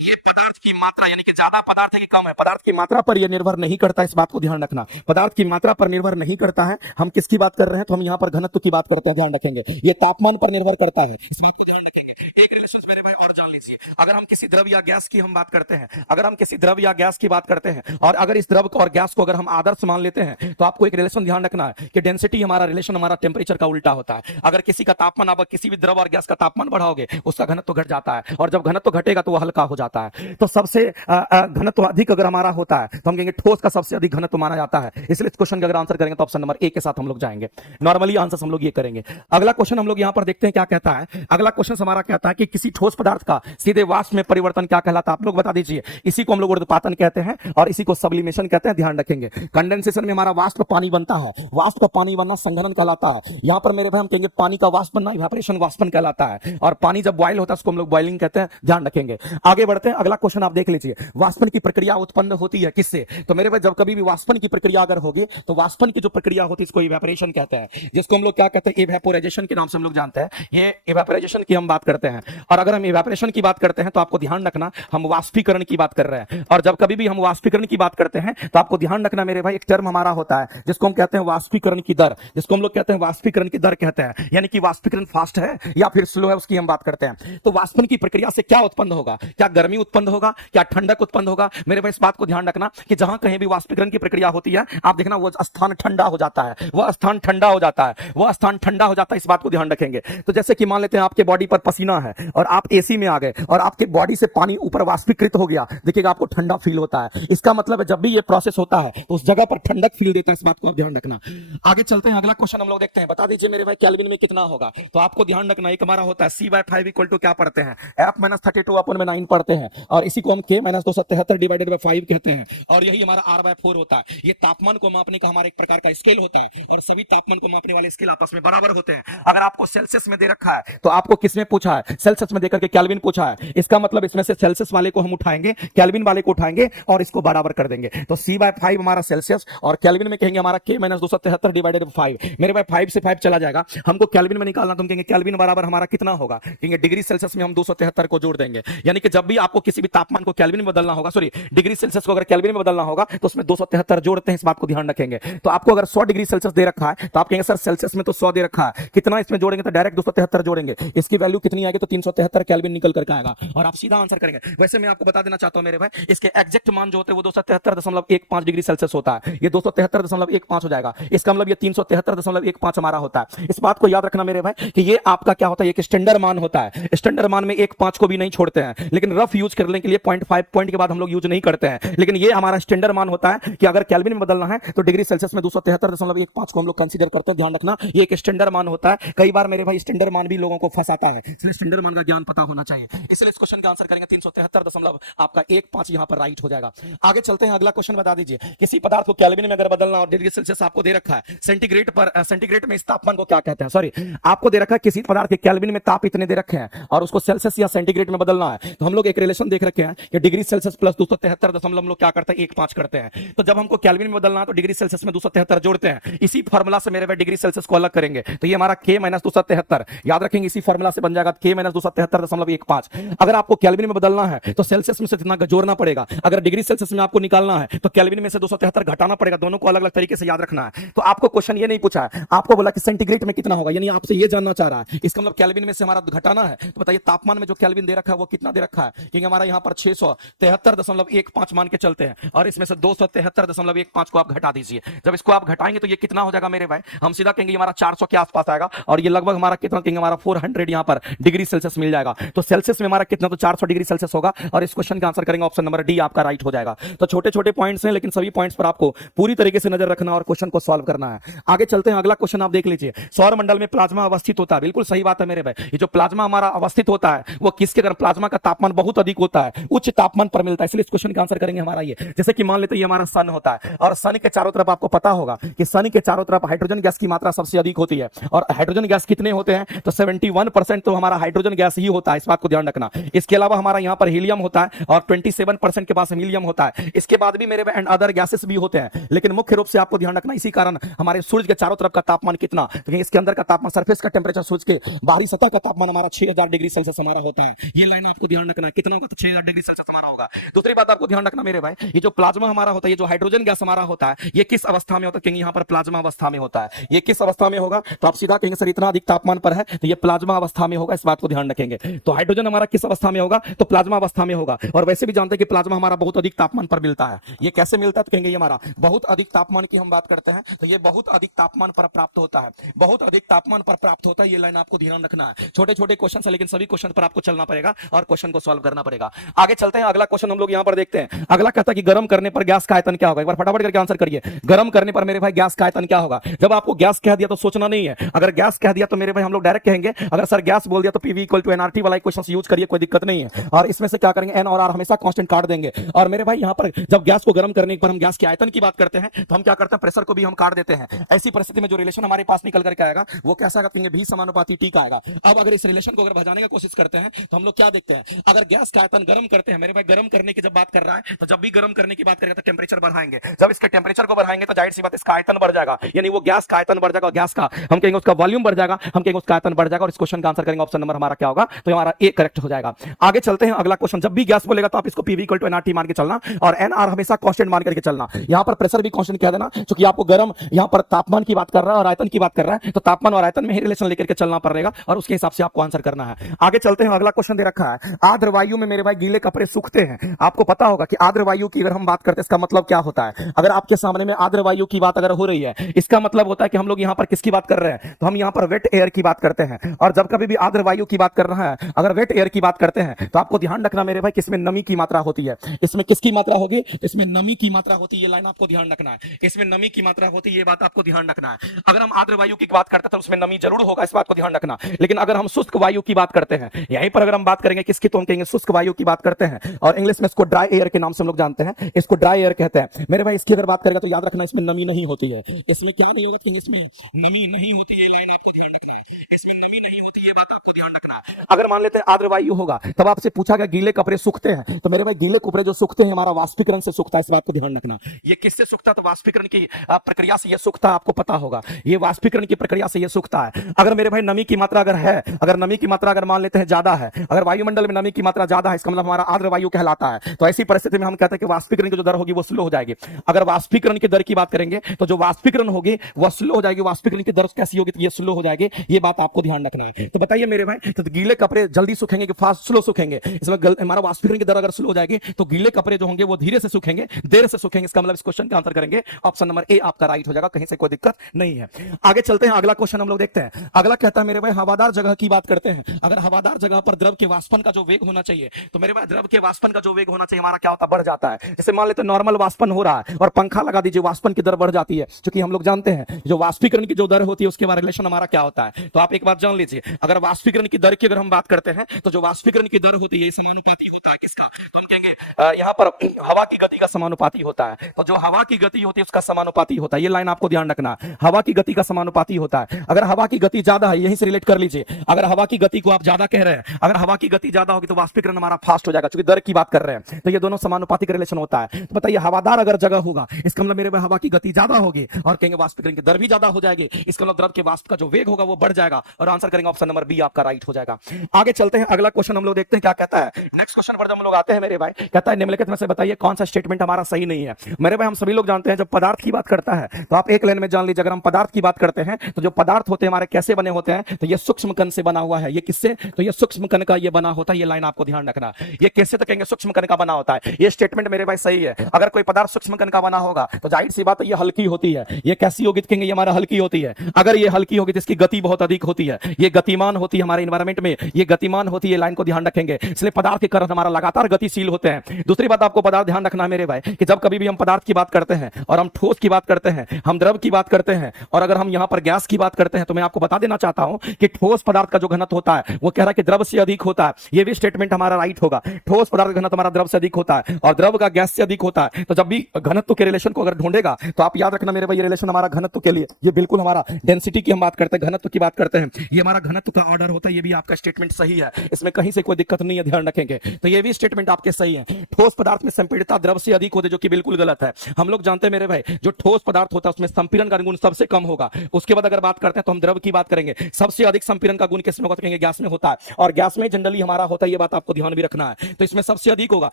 ये पदार्थ की मात्रा यानी कि ज्यादा पदार्थ है कि कम है, पदार्थ की मात्रा पर यह निर्भर नहीं करता, इस बात को ध्यान रखना। पदार्थ की मात्रा पर निर्भर नहीं करता है। हम किसकी बात कर रहे हैं, तो हम यहाँ पर घनत्व की बात करते हैं, ध्यान रखेंगे। ये तापमान पर निर्भर करता है, इस बात को ध्यान रखेंगे। एक रिलेशन मेरे भाई और जान लीजिए, अगर हम किसी द्रव या गैस की हम बात करते हैं, अगर हम किसी द्रव या गैस की बात करते हैं, और अगर इस द्रव और गैस को अगर हम आदर्श मान लेते हैं, तो आपको एक रिलेशन ध्यान रखना है कि डेंसिटी हमारा रिलेशन हमारा टेम्परेचर का उल्टा होता है। अगर किसी का तापमान, आप किसी भी द्रव और गैस का तापमान बढ़ाओगे, उसका घनत्व घट जाता है, और जब घनत्व घटेगा तो वह हल्का हो जाता है। तो सबसे घनत्व अधिक अगर हमारा होता है, तो हम कहेंगे ठोस का सबसे अधिक घनत्व माना जाता है। इसलिए इस क्वेश्चन का अगर आंसर करेंगे तो ऑप्शन नंबर ए के साथ हम लोग जाएंगे। नॉर्मली आंसर हम लोग ये करेंगे। अगला क्वेश्चन हम लोग यहां पर देखते हैं क्या कहता है। अगला क्वेश्चन हमारा कहता है कि किसी ठोस पदार्थ का सीधे वाष्प में परिवर्तन क्या कहलाता है, आप लोग बता दीजिए। इसी को हम लोग ऊर्ध्वपातन कहते हैं, और इसी को सब्लिमेशन कहते हैं, ध्यान रखेंगे। कंडेंसेशन में हमारा वाष्प पानी बनता है, वाष्प का पानी बनना संघनन कहलाता है। यहां पर मेरे भाई हम कहेंगे पानी का वाष्प बनना इवेपोरेशन वाष्पन कहलाता है, और पानी जब बॉयल होता है उसको हम लोग बॉइलिंग कहते हैं, ध्यान रखेंगे। आगे बढ़ते हैं, अगला क्वेश्चन आप देख लीजिए। वाष्पन की प्रक्रिया उत्पन्न होती है किससे, तो मेरे भाई जब कभी भी वाष्पन की प्रक्रिया अगर होगी, तो वाष्पन की जो प्रक्रिया होती है इसको इवेपोरेशन कहते हैं, जिसको हम लोग क्या कहते हैं, इवेपोराइजेशन के नाम से हम लोग जानते हैं। ये इवेपोराइजेशन की हम बात करते हैं। और अगर हम इवेपोरेशन की बात करते हैं तो आपको ध्यान रखना हम वाष्पीकरण की बात कर रहे हैं, और जब कभी भी हम वाष्पीकरण की बात करते हैं तो आपको ध्यान रखना मेरे भाई एक टर्म हमारा होता है जिसको हम कहते हैं वाष्पीकरण की दर, जिसको हम लोग कहते हैं वाष्पीकरण की दर कहते हैं, यानी कि वाष्पीकरण फास्ट है या फिर स्लो है उसकी हम बात करते हैं। तो वाष्पन की प्रक्रिया से क्या उत्पन्न होगा, क्या गर्मी उत्पन्न होगा, होगा, क्या ठंडक उत्पन्न होगा। मेरे भाई इस बात को ध्यान रखना कि जहां कहीं भी वाष्पीकरण की प्रक्रिया होती है, आप देखना वो स्थान ठंडा हो जाता है, वह स्थान ठंडा हो जाता है, वह स्थान ठंडा हो जाता है। इस बात को ध्यान रखेंगे। तो जैसे कि मान लेते हैं आपके बॉडी पर पसीना है और आप एसी में आ गए और आपके बॉडी से पानी ऊपर वाष्पीकृत हो गया, देखिएगा आपको ठंडा फील होता है। इसका मतलब है जब भी ये प्रोसेस होता है तो उस जगह पर ठंडक फील देता है। इस बात को आप ध्यान रखना। आगे चलते हैं, अगला क्वेश्चन हम लोग देखते हैं। बता दीजिए मेरे भाई केल्विन में कितना होगा। तो आपको ध्यान रखना, एक हमारा होता है C/5 इक्वल टू क्या पढ़ते हैं, F-32 अपन में 9 पढ़ते हैं, और इसी को हम K-273 डिवाइडेड बाय 5 कहते हैं, और यही हमारा R/4 होता है। ये तापमान को मापने का हमारा एक प्रकार का स्केल होता है, और सभी तापमान को मापने वाले स्केल आपस में बराबर होते हैं। अगर आपको सेल्सियस में दे रखा है तो आपको किसमें पूछा है, सेल्सियस में देकर के केल्विन पूछा है। इसका मतलब इसमें से सेल्सियस वाले को हम उठाएंगे, केल्विन वाले को उठाएंगे और इसको बराबर कर देंगे। तो C/5 हमारा सेल्सियस, और केल्विन में कहेंगे हमारा K-273 डिवाइडेड बाय 5। मेरे भाई 5 से 5 चला जाएगा, हमको केल्विन में निकालना, तो हम कहेंगे केल्विन बराबर हमारा कितना होगा, कहेंगे डिग्री सेल्सियस में हम 273 को जोड़ देंगे। यानी कि जब भी आपको किसी भी तापमान को केल्विन में बदलना होगा, सॉरी डिग्री सेल्सियस को अगर केल्विन में बदलना होगा तो उसमें 273 जोड़ते हैं। इस बात को ध्यान रखेंगे। तो आपको अगर 100 डिग्री सेल्सियस दे रखा है तो आप कहेंगे सर सेल्सियस में तो 100 दे रखा है, कितना इसमें जोड़ेंगे, तो डायरेक्ट 273 जोड़ेंगे। इसकी वैल्यू कितनी आएगी, तो 373 केल्विन निकल करके आएगा, और आप सीधा आंसर करेंगे। वैसे मैं आपको बता देना चाहता हूं मेरे भाई, इसके एग्जैक्ट मान जो होते हैं वो 273.15 डिग्री सेल्सियस होता है। ये 273.15 हो जाएगा। इसका मतलब ये 373.15 हमारा होता है। इस बात को याद रखना मेरे भाई कि ये आपका क्या होता है, एक स्टैंडर्ड मान होता है। स्टैंडर्ड मान में 1.5 को भी नहीं छोड़ते हैं, लेकिन रफ यूज करने के लिए 0.5 पॉइंट के बाद हम लोग यूज नहीं करते हैं। लेकिन ये हमारा स्टैंडर्ड मान होता है कि अगर केल्विन में बदलना है तो डिग्री सेल्सियस में 273.15 को हम लोग कंसीडर करते हैं। ध्यान रखना, ये एक स्टैंडर्ड मान होता है। कई बार मेरे भाई स्टैंडर्ड मान भी लोगों को फंसाता है, इसलिए स्टैंडर्ड मान का ज्ञान पता होना चाहिए। इसलिए इस क्वेश्चन का आंसर करेंगे 373.15 यहां पर राइट हो जाएगा। आगे चलते हैं, अगला क्वेश्चन बता दीजिए, किसी पदार्थ को केल्विन में अगर बदलना और डिग्री सेल्सियस आपको दे रखा है, सेंटीग्रेड पर सेंटीग्रेड में इस तापमान को क्या कहते हैं, सॉरी आपको दे रखा है किसी पदार्थ के केल्विन में ताप इतने दे रखे हैं और उसको सेल्सियस या सेंटीग्रेड में बदलना है, तो हम लोग एक रिलेशन देख रखे हैं कि डिग्री सेल्सियस प्लस 273 हम लोग क्या करते हैं 1.5 करते हैं। तो जब हमको केल्विन में बदलना है तो डिग्री सेल्सियस में 273 जोड़ते हैं। इसी फार्मूला से मेरे भाई डिग्री सेल्सियस को अलग करेंगे, तो ये हमारा K-273 याद रखेंगे, इसी फार्मूला से बन जाएगा K-273.15। अगर आपको केल्विन में बदलना है तो सेल्सियस में से जितना जोड़ना पड़ेगा, अगर डिग्री सेल्सियस में आपको निकालना है तो केल्विन में से 273 घटाना पड़ेगा। दोनों को अलग अलग तरीके से याद रखना है। तो आपको क्वेश्चन ये नहीं पूछा है, आपको बोला कि सेंटीग्रेड में कितना होगा, यानी आपसे ये जानना चाह रहा है। इसका मतलब केल्विन में से हमारा घटाना है, तो बताइए तापमान में जो केल्विन दे रखा है वो कितना दे रखा है, क्योंकि हमारा यहाँ पर 673.15 मान के चलते हैं, और इसमें से 273.15 को आप घटा दीजिए। जब इसको आप घटाएंगे तो ये कितना हो जाएगा मेरे भाई, हम सीधा कहेंगे हमारा 400 के आसपास आएगा, और ये लगभग हमारा कितना कहेंगे, हमारा 400 यहाँ पर डिग्री सेल्सियस मिल जाएगा। तो सेल्सियस में हमारा कितना, तो 400 डिग्री सेल्सियस होगा, और इस क्वेश्चन का आंसर करेंगे ऑप्शन नंबर डी आपका राइट हो जाएगा। तो छोटे छोटे पॉइंट्स हैं, लेकिन सभी पॉइंट्स पर आपको पूरी तरीके से नजर रखना और क्वेश्चन को सॉल्व करना है। आगे चलते हैं, अगला क्वेश्चन आप देख लीजिए, सौर मंडल में प्लाज्मा अवस्थित होता है। बिल्कुल सही बात है मेरे भाई, ये जो प्लाज्मा हमारा अवस्थित होता है वो किसके कारण, प्लाज्मा का तापमान बहुत अधिक होता है, उच्च तापमान पर मिलता है। इसलिए इस क्वेश्चन का आंसर करेंगे हमारा ये, जैसे कि मान लेते हैं ये हमारा सन होता है, और सन के चारों तरफ आपको पता होगा कि सन के चारों तरफ हाइड्रोजन गैस की मात्रा सबसे अधिक होती है, और हाइड्रोजन गैस कितने होते हैं, तो 71% तो हमारा हाइड्रोजन गैस ही होता है। इस बात को ध्यान रखना। इसके अलावा हमारा यहाँ पर हीलियम होता है, और 27% के पास हीलियम होता है। इसके बाद भी मेरे एंड अदर गैसेस भी होते हैं, लेकिन मुख्य रूप से आपको ध्यान रखना, इसी कारण हमारे सूर्य के चारों तरफ का तापमान कितना, क्योंकि इसके अंदर का तापमान, सरफेस का टेंपरेचर, सूर्य के बाहरी सतह का तापमान हमारा 6000 डिग्री सेल्सियस हमारा होता है। ये लाइन आपको ध्यान रखना, कितना होगा, तो 6000 डिग्री सेल्सियस हमारा होगा। दूसरी बात आपको ध्यान रखना मेरे भाई, ये जो प्लाज्मा हमारा होता है, ये जो हाइड्रोजन गैस हमारा होता है, ये किस अवस्था में होता है, क्योंकि यहाँ पर प्लाज्मा अवस्था में होता है। ये किस अवस्था में होगा, तो आप सीधा कहेंगे सर इतना अधिक तापमान पर है तो ये प्लाज्मा अवस्था में होगा। इस बात को ध्यान रखेंगे। तो हाइड्रोजन हमारा किस अवस्था में होगा, तो प्लाज्मा अवस्था में होगा। और वैसे भी जानते हैं कि प्लाज्मा हमारा बहुत अधिक तापमान पर मिलता है। ये कैसे मिलता है, तो कहेंगे ये हमारा बहुत अधिक तापमान की हम बात करते हैं, तो ये बहुत अधिक तापमान पर प्राप्त होता है, बहुत अधिक तापमान पर प्राप्त होता है। ये लाइन आपको ध्यान रखना है। छोटे छोटे क्वेश्चन है, लेकिन सभी क्वेश्चन पर आपको चलना पड़ेगा और क्वेश्चन को सॉल्व करना पड़ेगा। आगे चलते हैं, अगला क्वेश्चन हम लोग यहाँ पर देखते हैं। अगला कहता है कि गर्म करने पर गैस का आयतन क्या होगा। एक बार फटाफट करके आंसर करिए, गर्म करने पर मेरे भाई गैस का आयतन क्या होगा। जब आपको गैस कह दिया तो सोचना नहीं है, अगर गैस कह दिया तो मेरे भाई हम लोग डायरेक्ट कहेंगे, अगर सर गैस बोल दिया तो PV = nRT वाला इक्वेशन यूज करिए, कोई दिक्कत नहीं है। और इसमें से क्या करेंगे, N और R हमेशा कांस्टेंट काट देंगे। और मेरे भाई यहाँ पर जब गैस को गर्म करने पर हम गैस के आयतन की बात करते हैं तो हम क्या करते हैं, प्रेशर को भी हम काट देते हैं। ऐसी परिस्थिति में जो रिलेशन हमारे पास निकल करके आएगा वो कैसा आएगा, V समानुपाती T का आएगा। अब अगर इस रिलेशन को अगर भजाने की कोशिश करते हैं तो हम लोग क्या देखते हैं, अगर गैस का आयतन गर्म करते हैं, मेरे भाई गर्म करने की जब बात कर रहा है तो जब भी गर्म करने की बात करेगा तो टेंपरेचर बढ़ाएंगे। जब इसके टेंपरेचर को बढ़ाएंगे तो जाहिर सी बात इसका आयतन बढ़ जाएगा, यानी वो गैस का आयतन बढ़ जाएगा, गैस का हम कहेंगे उसका वॉल्यूम बढ़ जाएगा, हम कहेंगे उसका आयतन बढ़ जाएगा। और इस क्वेश्चन का आंसर करेंगे ऑप्शन नंबर हमारा क्या होगा, तो हमारा ए करेक्ट हो जाएगा। आगे चलते हैं, अगला क्वेश्चन, जब भी गैस बोलेगा तो आप इसको PV = nRT मान के चलना, और NR हमेशा कांस्टेंट मान करके चलना। यहां पर प्रेशर भी कांस्टेंट कह देना, क्योंकि आपको गर्म यहां पर तापमान की बात कर रहा है और आयतन की बात कर रहा है, तो तापमान और आयतन में ही रिलेशन लेकर के चलना पड़ेगा और उसके हिसाब से आपको आंसर करना है। आगे चलते हैं, अगला क्वश्चन दे रखा है, आर्द्र वायु में मेरे भाई गीले गीले कपड़े सूखते हैं। आपको पता होगा कि आर्द्र वायु की अगर हम बात करते हैं इसका मतलब क्या होता है। अगर आपके सामने में आर्द्र वायु की बात अगर हो रही है, इसका मतलब होता है कि हम लोग यहां पर किसकी बात कर रहे हैं, तो हम यहां पर वेट एयर की बात करते हैं। और जब कभी भी आर्द्र वायु की बात कर रहा है, अगर वेट एयर की बात करते हैं, तो आपको ध्यान रखना मेरे भाई कि इसमें नमी की मात्रा होती है। इसमें किसकी मात्रा होगी, इसमें नमी की मात्रा होती है। ये लाइन आपको ध्यान रखना है, इसमें नमी की मात्रा होती है, ये बात आपको ध्यान रखना है। अगर हम आर्द्र वायु की बात करते हैं तो उसमें नमी जरूर होगा, इस बात को ध्यान रखना। लेकिन अगर हम शुष्क वायु की बात करते हैं, यहीं पर अगर हम बात करेंगे किसकी, तो हम कहेंगे शुष्क वायु की बात करते हैं। और इंग्लिश में इसको ड्राई एयर के नाम से हम लोग जानते हैं, इसको ड्राई एयर कहते हैं। मेरे भाई इसकी अगर बात करेगा तो याद रखना इसमें नमी नहीं होती है। इसमें क्या नहीं होता, इसमें नमी नहीं होती है। लाइन आपको ध्यान रखना है, इसमें नमी नहीं होती है, ये बात आपको ध्यान रखना है। अगर मान लेते हैं आर्द्र वायु होगा, तब आपसे पूछा गया गीले कपड़े सूखते हैं, तो मेरे भाई गीले कपड़े जो सूखते हैं हमारा वाष्पीकरण से सूखता है, इस बात को ध्यान रखना। ये किससे सूखता है, तो वाष्पीकरण की प्रक्रिया से ये सूखता है, आपको पता होगा ये वाष्पीकरण की प्रक्रिया से ये सूखता है। अगर मेरे भाई नमी की मात्रा अगर है, अगर नमी की मात्रा अगर मान लेते हैं ज्यादा है, अगर वायुमंडल में नमी की मात्रा ज्यादा है, इसका मतलब हमारा आर्द्र वायु कहलाता है। तो ऐसी परिस्थिति में हम कहते हैं कि वाष्पीकरण की जो दर होगी वो स्लो हो जाएगी। अगर वाष्पीकरण की दर की बात करेंगे तो जो वाष्पीकरण होगी वह स्लो हो जाएगी। वाष्पीकरण की दर कैसी होगी, तो ये स्लो हो जाएगी, ये बात आपको ध्यान रखना है। तो बताइए मेरे भाई, तो गीले कपड़े जल्दी सूखेंगे कि फास्ट स्लो सूखेंगे, इसमें हमारा वाष्पीकरण की दर अगर स्लो हो जाएगी तो गीले कपड़े जो होंगे वो धीरे से सूखेंगे, देर से सूखेंगे। इसका मतलब इस क्वेश्चन का आंसर करेंगे ऑप्शन नंबर ए आपका राइट हो जाएगा, कहीं से कोई दिक्कत नहीं है। आगे चलते हैं, अगला क्वेश्चन हम लोग देखते हैं। अगला कहता है मेरे भाई हवादार जगह की बात करते हैं। अगर हवादार जगह पर द्रव के वाष्पन का जो वेग होना चाहिए, तो मेरे भाई द्रव के वाष्पन का जो वेग होना चाहिए हमारा क्या होता है, बढ़ जाता है। जैसे मान लेते हैं नॉर्मल वाष्पन हो रहा है और पंखा लगा दीजिए, वाष्पन की दर बढ़ जाती है। क्योंकि हम लोग जानते हैं जो वाष्पीकरण की जो दर होती है उसके बाद रिलेशन हमारा क्या होता है। तो आप एक बात जान लीजिए, अगर वाष्पीकरण की दर की अगर हम बात करते हैं तो जो वाष्पीकरण की दर होती है समानुपाती होता है किसका, तो हम कहेंगे यहाँ पर हवा की गति का समानुपाती होता है। तो जो हवा की गति होती है उसका समानुपाती होता है, ये लाइन आपको ध्यान रखना, हवा की गति का समानुपाती होता है। अगर हवा की गति ज्यादा है, यहीं से रिलेट कर लीजिए, अगर हवा की गति को आप ज्यादा कह रहे हैं, अगर हवा की गति ज्यादा होगी तो वाष्पीकरण हमारा फास्ट हो जाएगा, क्योंकि दर की बात कर रहे हैं। तो ये दोनों समानुपाती का रिलेशन होता है। तो बताइए हवादार अगर जगह होगा, इसका मतलब मेरे हवा की गति ज्यादा होगी और कहेंगे वाष्पीकरण की दर भी ज्यादा हो जाएगी, इसका मतलब द्रव के वाष्प का जो वेग होगा वो बढ़ जाएगा, और आंसर करेंगे ऑप्शन नंबर बी आपका राइट हो जाएगा। आगे चलते हैं, अगला क्वेश्चन हम लोग देखते हैं क्या कहता है। नेक्स्ट क्वेश्चन पर जब हम लोग आते हैं मेरे भाई, कहता है निम्नलिखित में से बताइए कौन सा स्टेटमेंट हमारा सही नहीं है। मेरे भाई हम सभी लोग जानते हैं जब पदार्थ की बात करता है तो आप एक लाइन में जान लीजिए, अगर हम पदार्थ की बात करते हैं तो जो पदार्थ होते हैं हमारे कैसे बने होते हैं, तो ये सूक्ष्म कण से बना हुआ है। ये किससे, तो ये सूक्ष्म कण का ये बना होता है, ये लाइन आपको ध्यान रखना। ये कैसे, तो कहेंगे सूक्ष्म कण का बना होता है। ये स्टेटमेंट मेरे भाई सही है। अगर कोई पदार्थ सूक्ष्म कण का बना होगा तो जाहिर सी बात है ये हल्की होती है। ये कैसी होगी, तो कहेंगे ये हमारा हल्की होती है। अगर ये हल्की होगी तो इसकी गति बहुत अधिक होती है, ये गतिमान होती है हमारे इन्वायरमेंट में, ये गतिमान होती है, लाइन को ध्यान रखेंगे। इसलिए पदार्थ के कण हमारा लगातार गतिशील होते हैं। दूसरी बात आपको पदार्थ ध्यान रखना है मेरे भाई कि जब कभी भी हम पदार्थ की बात करते हैं और हम ठोस की बात करते हैं, हम द्रव की बात करते हैं, और अगर हम यहां पर गैस की बात करते हैं, तो मैं आपको बता देना चाहता हूं कि ठोस पदार्थ का जो घनत्व होता है वो कह रहा है कि द्रव से अधिक होता है। ये भी स्टेटमेंट हमारा राइट होगा। ठोस पदार्थ का घनत्व हमारा द्रव से अधिक होता है और द्रव का गैस से अधिक होता है। तो जब भी घनत्व के रिलेशन को अगर ढूंढेगा तो आप याद रखना मेरे भाई, ये रिलेशन हमारा घनत्व के लिए, ये बिल्कुल हमारा डेंसिटी की हम बात करते हैं, घनत्व की बात करते हैं, ये हमारा घनत्व का ऑर्डर होता है। ये भी आपका स्टेटमेंट सही है, इसमें कहीं से कोई दिक्कत नहीं है, ध्यान रखेंगे। तो ये भी स्टेटमेंट आपके सही है। ठोस पदार्थ में संपीड़ितता द्रव से अधिक होती है, जो कि बिल्कुल गलत है। हम लोग जानते हैं मेरे भाई जो ठोस पदार्थ होता है उसमें संपीड़न का गुण सबसे कम होगा। उसके बाद अगर बात करते हैं तो हम द्रव की बात करेंगे, सबसे अधिक संपीड़न का गुण किसमें होगा, तो कहेंगे गैस में होता है, और गैस में जनरली हमारा होता है, ये बात आपको ध्यान भी रखना है। तो इसमें सबसे अधिक होगा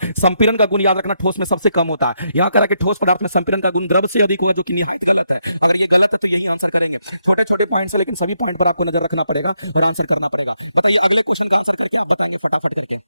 संपीड़न का गुण, याद रखना ठोस में सबसे कम होता है। यहां करा कि ठोस पदार्थ में संपीड़न का गुण द्रव से अधिक होगा, जो कि निहायत गलत है। अगर ये गलत है तो यही आंसर करेंगे। छोटे छोटे पॉइंट्स है लेकिन सभी पॉइंट पर आपको नजर रखना पड़ेगा और आंसर करना पड़ेगा। बताइए अगले क्वेश्चन का आंसर करके आप बताएंगे फटाफट करके।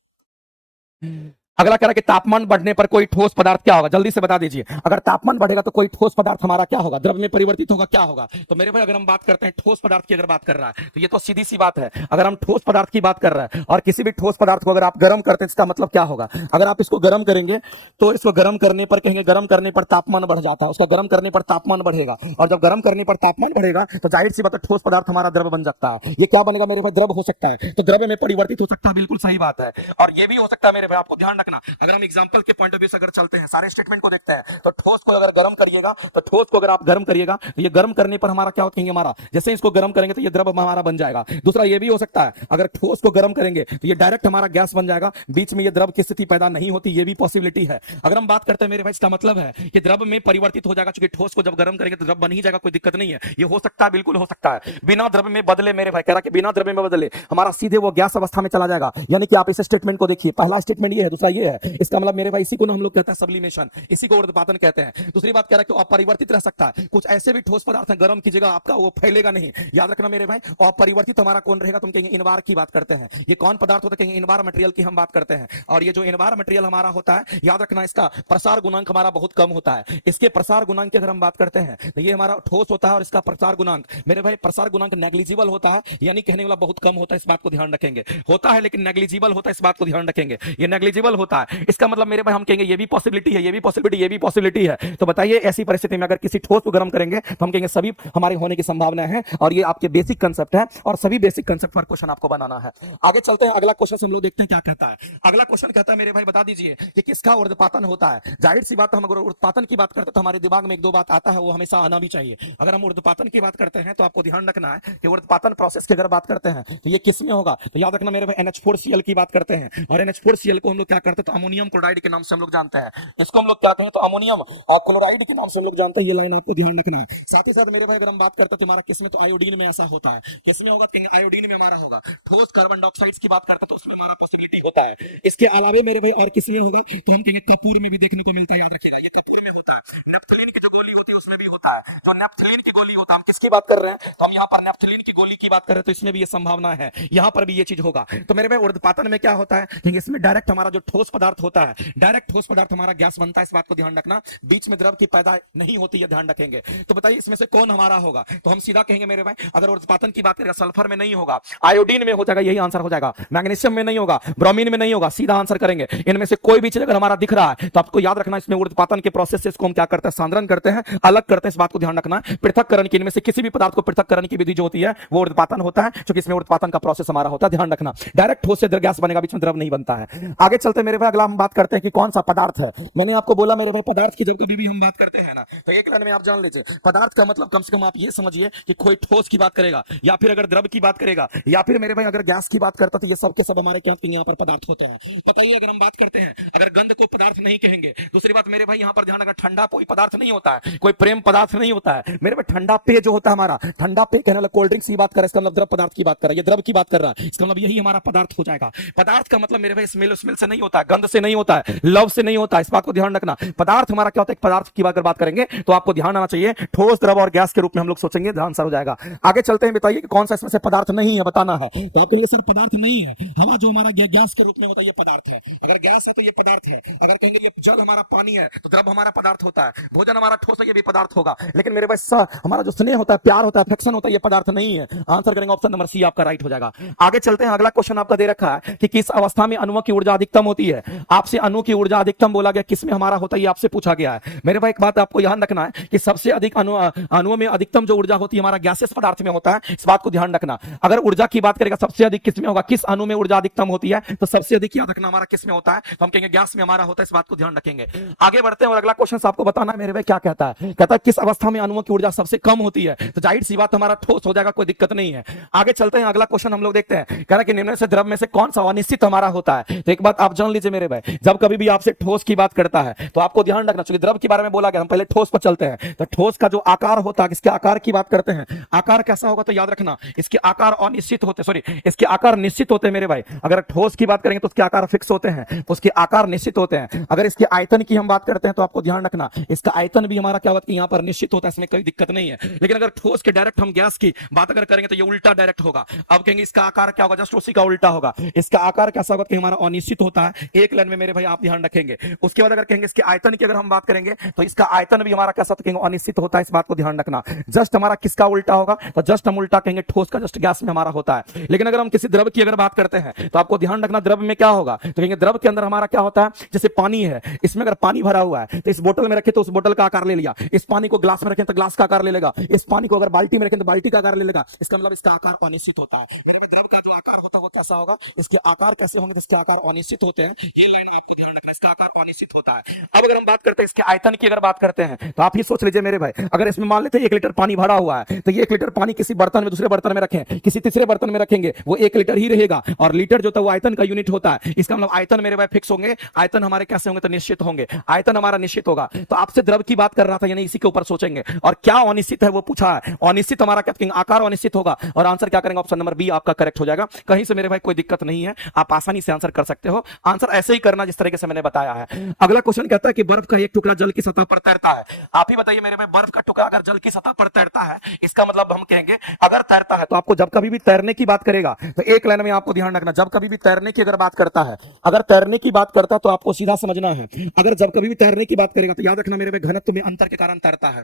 अगला कह रहा है कि तापमान बढ़ने पर कोई ठोस पदार्थ क्या होगा, जल्दी से बता दीजिए। अगर तापमान बढ़ेगा तो कोई ठोस पदार्थ हमारा क्या होगा, द्रव में परिवर्तित होगा, क्या होगा। तो मेरे भाई अगर हम बात करते हैं ठोस पदार्थ की अगर बात कर रहा है तो ये तो सीधी सी बात है। अगर हम ठोस पदार्थ की बात कर रहे हैं और किसी भी ठोस पदार्थ को अगर आप गर्म करते हैं, इसका मतलब क्या होगा, अगर आप इसको गर्म करेंगे तो इसको गर्म करने पर कहेंगे, गर्म करने पर तापमान बढ़ जाता है, उसका गर्म करने पर तापमान बढ़ेगा, और जब गर्म करने पर तापमान बढ़ेगा तो जाहिर सी बात है ठोस पदार्थ हमारा द्रव बन सकता है। ये क्या बनेगा मेरे भाई, द्रव हो सकता है, तो द्रव में परिवर्तित हो सकता है, बिल्कुल सही बात है। और ये भी हो सकता है मेरे भाई, आपको ध्यान रखना। अगर हम एग्जांपल के पॉइंट ऑफ व्यू से अगर चलते हैं, सारे स्टेटमेंट को देखते हैं, तो ठोस को अगर गर्म करिएगा, तो ठोस को अगर आप गर्म करिएगा तो ये गर्म करने पर हमारा क्या होता है, हमारा जैसे इसको गर्म करेंगे तो ये द्रव हमारा बन जाएगा। दूसरा ये भी हो सकता है अगर ठोस को गर्म करेंगे तो ये डायरेक्ट हमारा गैस बन जाएगा, बीच में ये द्रव की स्थिति पैदा नहीं होती, ये भी पॉसिबिलिटी है। अगर हम बात करते हैं मेरे भाई, इसका मतलब है कि द्रव में परिवर्तित हो जाएगा, क्योंकि ठोस को जब गर्म करेंगे तो द्रव बन ही जाएगा, कोई दिक्कत नहीं है। ये हो सकता है, बिल्कुल हो सकता है। बिना द्रव में बदले मेरे भाई, कह रहा कि बिना द्रव में बदले हमारा सीधे वो गैस अवस्था में चला जाएगा। यानी कि आप इस स्टेटमेंट को देखिए, पहला स्टेटमेंट ये है, दूसरा ये है, इसका मतलब मेरे भाई इसी को ना हम लोग कहते हैं सब्लिमेशन, इसी को ऊर्ध्वपातन कहते हैं। दूसरी बात कह रहा है कि अपरिवर्तित रह सकता है, कुछ ऐसे भी ठोस पदार्थ हैं गर्म की जगह आपका वो फैलेगा नहीं, याद रखना मेरे भाई। अपरिवर्तित हमारा कौन रहेगा, तुम कहेंगे इनवार की बात करते हैं। ये कौन पदार्थ होता है, कहेंगे इनवार मटेरियल की हम बात करते हैं। और ये जो इनवार मटेरियल हमारा होता है, याद रखना इसका प्रसार गुणांक हमारा बहुत कम होता है। इसके प्रसार गुणांक की अगर हम बात करते हैं तो ये हमारा ठोस होता है और इसका प्रसार गुणांक मेरे भाई प्रसार गुणांक नेग्लिजिबल होता है, यानी कहने वाला बहुत कम होता है, इस बात को ध्यान रखेंगे। होता है लेकिन नेग्लिजिबल होता है, इस बात को ध्यान रखेंगे। ये नेग्लिजिबल होता है, इसका मतलब मेरे भाई हम कहेंगे ये भी पॉसिबिलिटी है, ये भी पॉसिबिलिटी, ये भी पॉसिबिलिटी है। तो बताइए ऐसी परिस्थिति में अगर किसी ठोस को गर्म करेंगे तो हम कहेंगे सभी हमारे होने की संभावना है। और ये आपके बेसिक कंसेप्ट है और सभी बेसिक कंसेप्ट पर क्वेश्चन आपको बनाना है। आगे चलते हैं, अगला क्वेश्चन हम लोग देखते हैं क्या कहता है। अगला क्वेश्चन कहता है मेरे भाई बता दीजिए कि किसका ऊर्ध्वपातन होता है। जाहिर सी बात, हम अगर ऊर्ध्वपातन की बात करते हैं तो हमारे दिमाग में एक दो बात आता है, वो हमेशा आना भी चाहिए। अगर हम ऊर्ध्वपातन की बात करते हैं तो आपको ध्यान रखना है कि ऊर्ध्वपातन प्रोसेस की अगर बात करते हैं तो ये किस में होगा, तो याद रखना मेरे भाई NH4Cl की बात करते हैं। और NH4Cl को हम लोग क्या करते हैं, तो अमोनियम क्लोराइड के नाम से हम लोग जानते हैं। इसको हम लोग क्या कहते हैं, तो अमोनियम क्लोराइड के नाम से हम लोग जानते हैं। ये लाइन आपको ध्यान रखना है। साथ ही साथ मेरे भाई अगर हम बात करते हैं तो हमारा किसमें, तो आयोडीन में ऐसा होता है। इसमें होगा आयोडीन में हमारा होगा। ठोस कार्बन डाइऑक्साइड की बात करते हैं तो उसमें हमारा पॉसिबिलिटी होता है। इसके अलावे मेरे भाई और किसमें होगा, तो हम कहेंगे कपूर में भी देखने को मिलता है। याद रखिएगा ये कपूर में होता है। नेप्थलीन की जो गोली होती है उसमें भी होता है। जो नेप्थलीन की गोली होता है, हम किसकी बात कर रहे हैं, तो हम यहाँ पर नेप्थलीन की गोली की बात कर रहे हैं, तो इसमें भी ये संभावना है, यहाँ पर भी ये चीज होगा। तो मेरे भाई ऊर्ध्वपातन में क्या होता है, इसमें डायरेक्ट हमारा जो ठोस पदार्थ होता है, डायरेक्ट ठोस पदार्थ हमारा गैस बनता है, इस बात को ध्यान रखना। बीच में द्रव की पैदा नहीं होती है, ध्यान रखेंगे। तो बताइए इसमें से कौन हमारा होगा, तो हम सीधा कहेंगे मेरे भाई अगर ऊर्ध्वपातन की बात करें सल्फर में नहीं होगा, आयोडीन में हो जाएगा, यही आंसर हो जाएगा। मैग्नीशियम में नहीं होगा, ब्रोमीन में नहीं होगा, सीधा आंसर करेंगे। इनमें से कोई भी चीज अगर हमारा दिख रहा है तो आपको याद रखना इसमें ऊर्ध्वपातन के प्रोसेस से इसको हम क्या करते हैं, सांद्रण करते हैं, अलग करते हैं, इस बात को ध्यान रखना। पृथक्करण की, इनमें से किसी भी पदार्थ को पृथक्करण की विधि जो होती है वो ऊर्ध्वपातन होता है, क्योंकि इसमें ऊर्ध्वपातन का प्रोसेस हमारा होता है, ध्यान रखना। डायरेक्ट ठोस से गैस बनेगा, बीच में द्रव नहीं बनता है। आगे चलते मेरे भाई, अगला हम बात करते हैं कि कौन सा पदार्थ है। मैंने आपको बोला मेरे भाई पदार्थ की जब कभी भी हम बात करते हैं ना, तो एक लाइन में आप जान लीजिए पदार्थ का मतलब कम से कम आप ये समझिए कि कोई ठोस की बात करेगा या फिर अगर द्रव की बात करेगा या फिर मेरे भाई अगर गैस की बात करता तो ये सब के सब हमारे क्या यहाँ पर पदार्थ होते हैं। बताइए अगर हम बात करते हैं, अगर गंध को पदार्थ नहीं कहेंगे। दूसरी बात मेरे भाई यहाँ पर ध्यान रखना, ठंडा कोई पदार्थ नहीं होता है, कोई प्रेम पदार्थ नहीं होता है मेरे भाई। ठंडा पेय जो होता है हमारा, ठंडा पेय कहने वाला कोल्ड ड्रिंक्स की बात कर रहा है, इसका मतलब द्रव पदार्थ की बात कर रहा है, ये द्रव की बात कर रहा है, इसका मतलब यही हमारा पदार्थ हो जाएगा। पदार्थ का मतलब मेरे भाई स्मेल से नहीं होता है, गंध से नहीं होता है, लव से नहीं होता है, इस बात को ध्यान रखना। पदार्थ हमारा क्या होता है, पदार्थ की अगर बात करेंगे तो आपको ध्यान आना चाहिए ठोस, द्रव और गैस के रूप में हम लोग सोचेंगे, आंसर हो जाएगा। आगे चलते हैं, बताइए कि कौन सा इसमें से पदार्थ नहीं है, बताना है। तो आपके लिए सर पदार्थ नहीं है, हवा जो हमारा गैस के रूप में होता है ये पदार्थ है। अगर गैस है तो ये पदार्थ है। अगर कहेंगे जल हमारा पानी है तो द्रव हमारा पदार्थ होता है। भोजन हमारा ठोस है, ये भी पदार्थ होगा। लेकिन मेरे भाई हमारा जो स्नेह होता है, प्यार होता है, अफेक्शन होता है, ये पदार्थ नहीं है। आंसर करेंगे ऑप्शन नंबर सी, आपका राइट हो जाएगा। आगे चलते हैं, अगला क्वेश्चन आपका दे रखा है कि किस अवस्था में अणुओं की ऊर्जा अधिकतम होती है। आपसे अणु की ऊर्जा अधिकतम बोला गया, किसमें हमारा होता है ये आपसे पूछा गया है। मेरे भाई एक बात आपको ध्यान रखना है कि सबसे अधिक अणुओं में अधिकतम जो ऊर्जा होती है हमारा गैसेस पदार्थ में होता है, इस बात को ध्यान रखना। अगर ऊर्जा की बात करेगा सबसे अधिक किसमें होगा, किस अणु में ऊर्जा अधिकतम होती है, तो सबसे अधिक याद रखना हमारा किसमें होता है, तो हम कहेंगे गैस में हमारा होता है, इस बात को ध्यान रखेंगे। आगे बढ़ते हैं और अगला क्वेश्चन आपको बताना है मेरे भाई क्या कहता है। कहता है किस अवस्था में अणुओं की ऊर्जा सबसे कम होती है, तो जाहिर सी बात हमारा ठोस हो जाएगा, कोई दिक्कत नहीं है। आगे चलते हैं, अगला क्वेश्चन हम लोग देखते हैं। कह रहा है कि निम्न से द्रव में से कौन सा अनिश्चित हमारा होता है। तो एक बात आप जान लीजिए मेरे भाई, जब कभी भी आपसे ठोस की बात करता है तो आपको ध्यान रखना चाहिए, द्रव के बारे में बोला गया, हम पहले ठोस पर चलते हैं। तो ठोस का जो आकार होता है, इसके आकार की बात करते हैं, आकार कैसा होगा, तो याद रखना इसके आकार अनिश्चित होते, सॉरी इसके आकार निश्चित होते हैं मेरे भाई। अगर ठोस की बात करेंगे तो उसके आकार फिक्स होते हैं, उसके आकार निश्चित होते हैं। अगर इसके आयतन की हम बात करते हैं तो आपको ध्यान रखना इसका आयतन भी हमारा क्या होता है, यहाँ पर निश्चित होता है, इसमें कोई दिक्कत नहीं है। लेकिन अगर ठोस के डायरेक्ट हम गैस की बात अगर करेंगे तो ये उल्टा डायरेक्ट होगा। अब कहेंगे इसका आकार क्या होगा, जस्ट उसी का उल्टा होगा। इसका आकार कैसा होगा कि हमारा अनिश्चित होता है, एक लाइन में मेरे भाई आप ध्यान रखेंगे। उसके बाद अगर कहेंगे इसके आयतन की अगर हम बात करेंगे तो इसका आयतन भी हमारा कैसा कहेंगे अनिश्चित होता है, इस बात को ध्यान रखना। जस्ट हमारा किसका उल्टा होगा, तो जस्ट हम उल्टा कहेंगे ठोस का, जस्ट गैस में हमारा होता है। लेकिन अगर हम किसी द्रव की अगर बात करते हैं तो आपको ध्यान रखना द्रव में क्या होगा, तो कहेंगे द्रव के अंदर हमारा क्या होता है, जैसे पानी है, इसमें अगर पानी भरा हुआ है तो इस बोतल में रखे तो उस बोतल का आकार ले लिया, इस पानी को ग्लास में रखें तो ग्लास का आकार ले लेगा, इस पानी को अगर बाल्टी में रखें तो बाल्टी का आकार ले लेगा। इसका मतलब इसका आकार अनिश्चित होता है। द्रव का जो आकार होता है कैसा होगा, इसके आकार कैसे होंगे, तो इसके आकार अनिश्चित होते हैं। ये लाइन आपको ध्यान रखना, इसका आकार अनिश्चित होता है। अब अगर हम बात करते हैं इसके आयतन की अगर बात करते हैं तो आप ही सोच लीजिए मेरे भाई, अगर इसमें मान लेते हैं 1 लीटर पानी भरा हुआ है तो ये 1 लीटर पानी किसी बर्तन में दूसरे बर्तन में रखें, किसी तीसरे बर्तन में रखेंगे, वो 1 लीटर ही रहेगा। और लीटर जो था वो आयतन का यूनिट होता है, इसका मतलब आयतन मेरे भाई फिक्स होंगे, आयतन हमारे कैसे होंगे, तो निश्चित होंगे, आयतन हमारा निश्चित होगा। तो आपसे द्रव की बात कर रहा था, यानी इसी के ऊपर सोचेंगे। और क्या अनिश्चित है वो पूछा है, अनिश्चित हमारा क्या आकार अनिश्चित होगा, और आंसर क्या करेंगे ऑप्शन नंबर बी आपका करेक्ट हो जाएगा। कहीं से मेरे मेरे भाई कोई दिक्कत नहीं है, आप आसानी से आंसर कर सकते हो। आंसर ऐसे ही करना जिस तरीके से मैंने बताया है। अगला क्वेश्चन कहता है कि बर्फ का एक टुकड़ा जल की सतह पर तैरता है। आप ही बताइए मेरे भाई, बर्फ का टुकड़ा अगर जल की सतह पर तैरता है, इसका मतलब हम कहेंगे अगर तैरता है तो आपको जब कभी भी तैरने की बात करेगा तो एक लाइन में आपको ध्यान रखना, जब कभी भी तैरने की अगर बात करता है, अगर तैरने की बात करता है तो आपको सीधा समझना है, अगर जब कभी भी तैरने की बात करेगा तो याद रखना मेरे भाई घनत्व में अंतर के कारण तैरता है।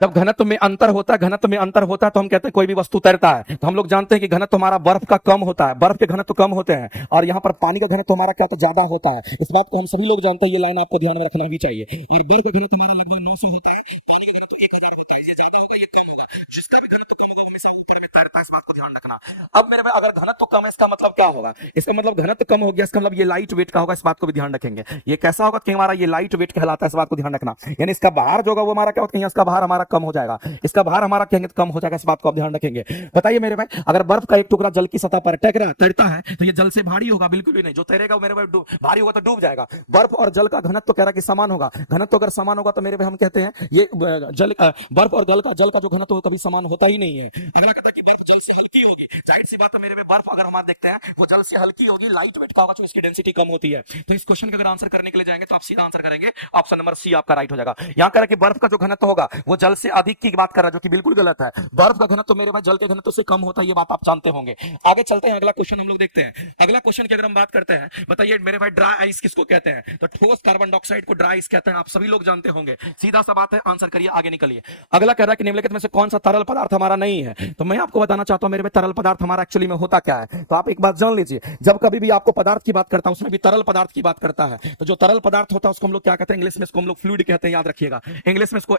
जब घनत्व में अंतर होता है, घनत्व में अंतर होता है तो हम कहते हैं कोई भी वस्तु तैरता है। तो हम लोग जानते हैं कि घनत्व हमारा बर्फ का कम होता है, बर्फ के घनत्व कम होते हैं, और यहाँ पर पानी का घनत्व हमारा क्या तो ज्यादा होता है। इस बात को हम सभी लोग जानते हैं, ये लाइन आपको ध्यान में रखना भी चाहिए। और बर्फ का घनत्व हमारा लगभग 900 होता है, पानी का घनत्व 1000 होता है। ये ज्यादा होगा, ये कम होगा। जिसका भी घनत्व कम होगा हमेशा ऊपर में तैरता है, इस बात को ध्यान रखना। अब मेरे भाई अगर घनत्व कम है इसका मतलब क्या होगा? इसका मतलब घनत्व कम हो गया, इसका मतलब ये लाइट वेट का होगा, इस बात को भी ध्यान रखेंगे। ये कैसा होगा कि हमारा ये लाइट वेट कहलाता है, इस बात को ध्यान रखना। यानी इसका भार जो होगा वो हमारा क्या होता है, इसका भार हमारा कम हो जाएगा, इसका भार हमारा कहेंगे तो कम हो जाएगा, इस बात को आप ध्यान रखेंगे। बताइए मेरे भाई, अगर बर्फ का एक टुकड़ा जल की सतह पर तैरता है तो ये जल से भारी होगा? बिल्कुल भी नहीं। जो तैरेगा वो मेरे भाई भारी होगा तो डूब जाएगा। बर्फ और जल का घनत्व तो कह रहा कि समान होगा। घनत्व अगर समान होगा तो मेरे भाई हम कहते हैं ये जल बर्फ और जल का जो घनत्व है कभी समान होता ही नहीं है। अगला कहता है कि बर्फ जल से हल्की होगी। जाहिर सी बात है मेरे भाई, बर्फ अगर हम देखते हैं वो जल से हल्की होगी, लाइट वेट का होगा, तो इसकी डेंसिटी कम होती है। तो इस क्वेश्चन का अगर आंसर करने के लिए जाएंगे तो आप सीधा आंसर करेंगे, ऑप्शन नंबर सी आपका राइट हो जाएगा। यहां कह रहा कि बर्फ का जो घनत्व होगा वो जल से अधिक की बात कर रहा है, जो कि बिल्कुल गलत है। बर्फ का घनत्व तो मेरे भाई जल के घनत्व से कम होता है, ये बात आप जानते होंगे। आगे चलते हैं, अगला क्वेश्चन हम लोग देखते हैं। अगला क्वेश्चन की अगर हम बात करते हैं, बताइए मेरे भाई ड्राई आइस किसको कहते हैं? तो ठोस कार्बन डाइऑक्साइड को ड्राई आइस कहते हैं, आप सभी लोग जानते होंगे। सीधा सा बात है, आंसर करिए, आगे निकलिए। अगला कह रहा है कि निम्नलिखित में से कौन सा तरल पदार्थ हमारा नहीं है? तो मैं आपको बताना चाहता हूं मेरे भाई, तरल पदार्थ हमारा एक्चुअली में होता क्या है। तो आप एक बात जान लीजिए, जब कभी भी आपको पदार्थ की बात करता हूं उसमें भी तरल पदार्थ की बात करता है। तो जो तरल पदार्थ होता है उसको हम लोग क्या कहते हैं? इंग्लिश में इसको हम लोग फ्लूइड कहते हैं, याद रखिएगा। इंग्लिश में इसको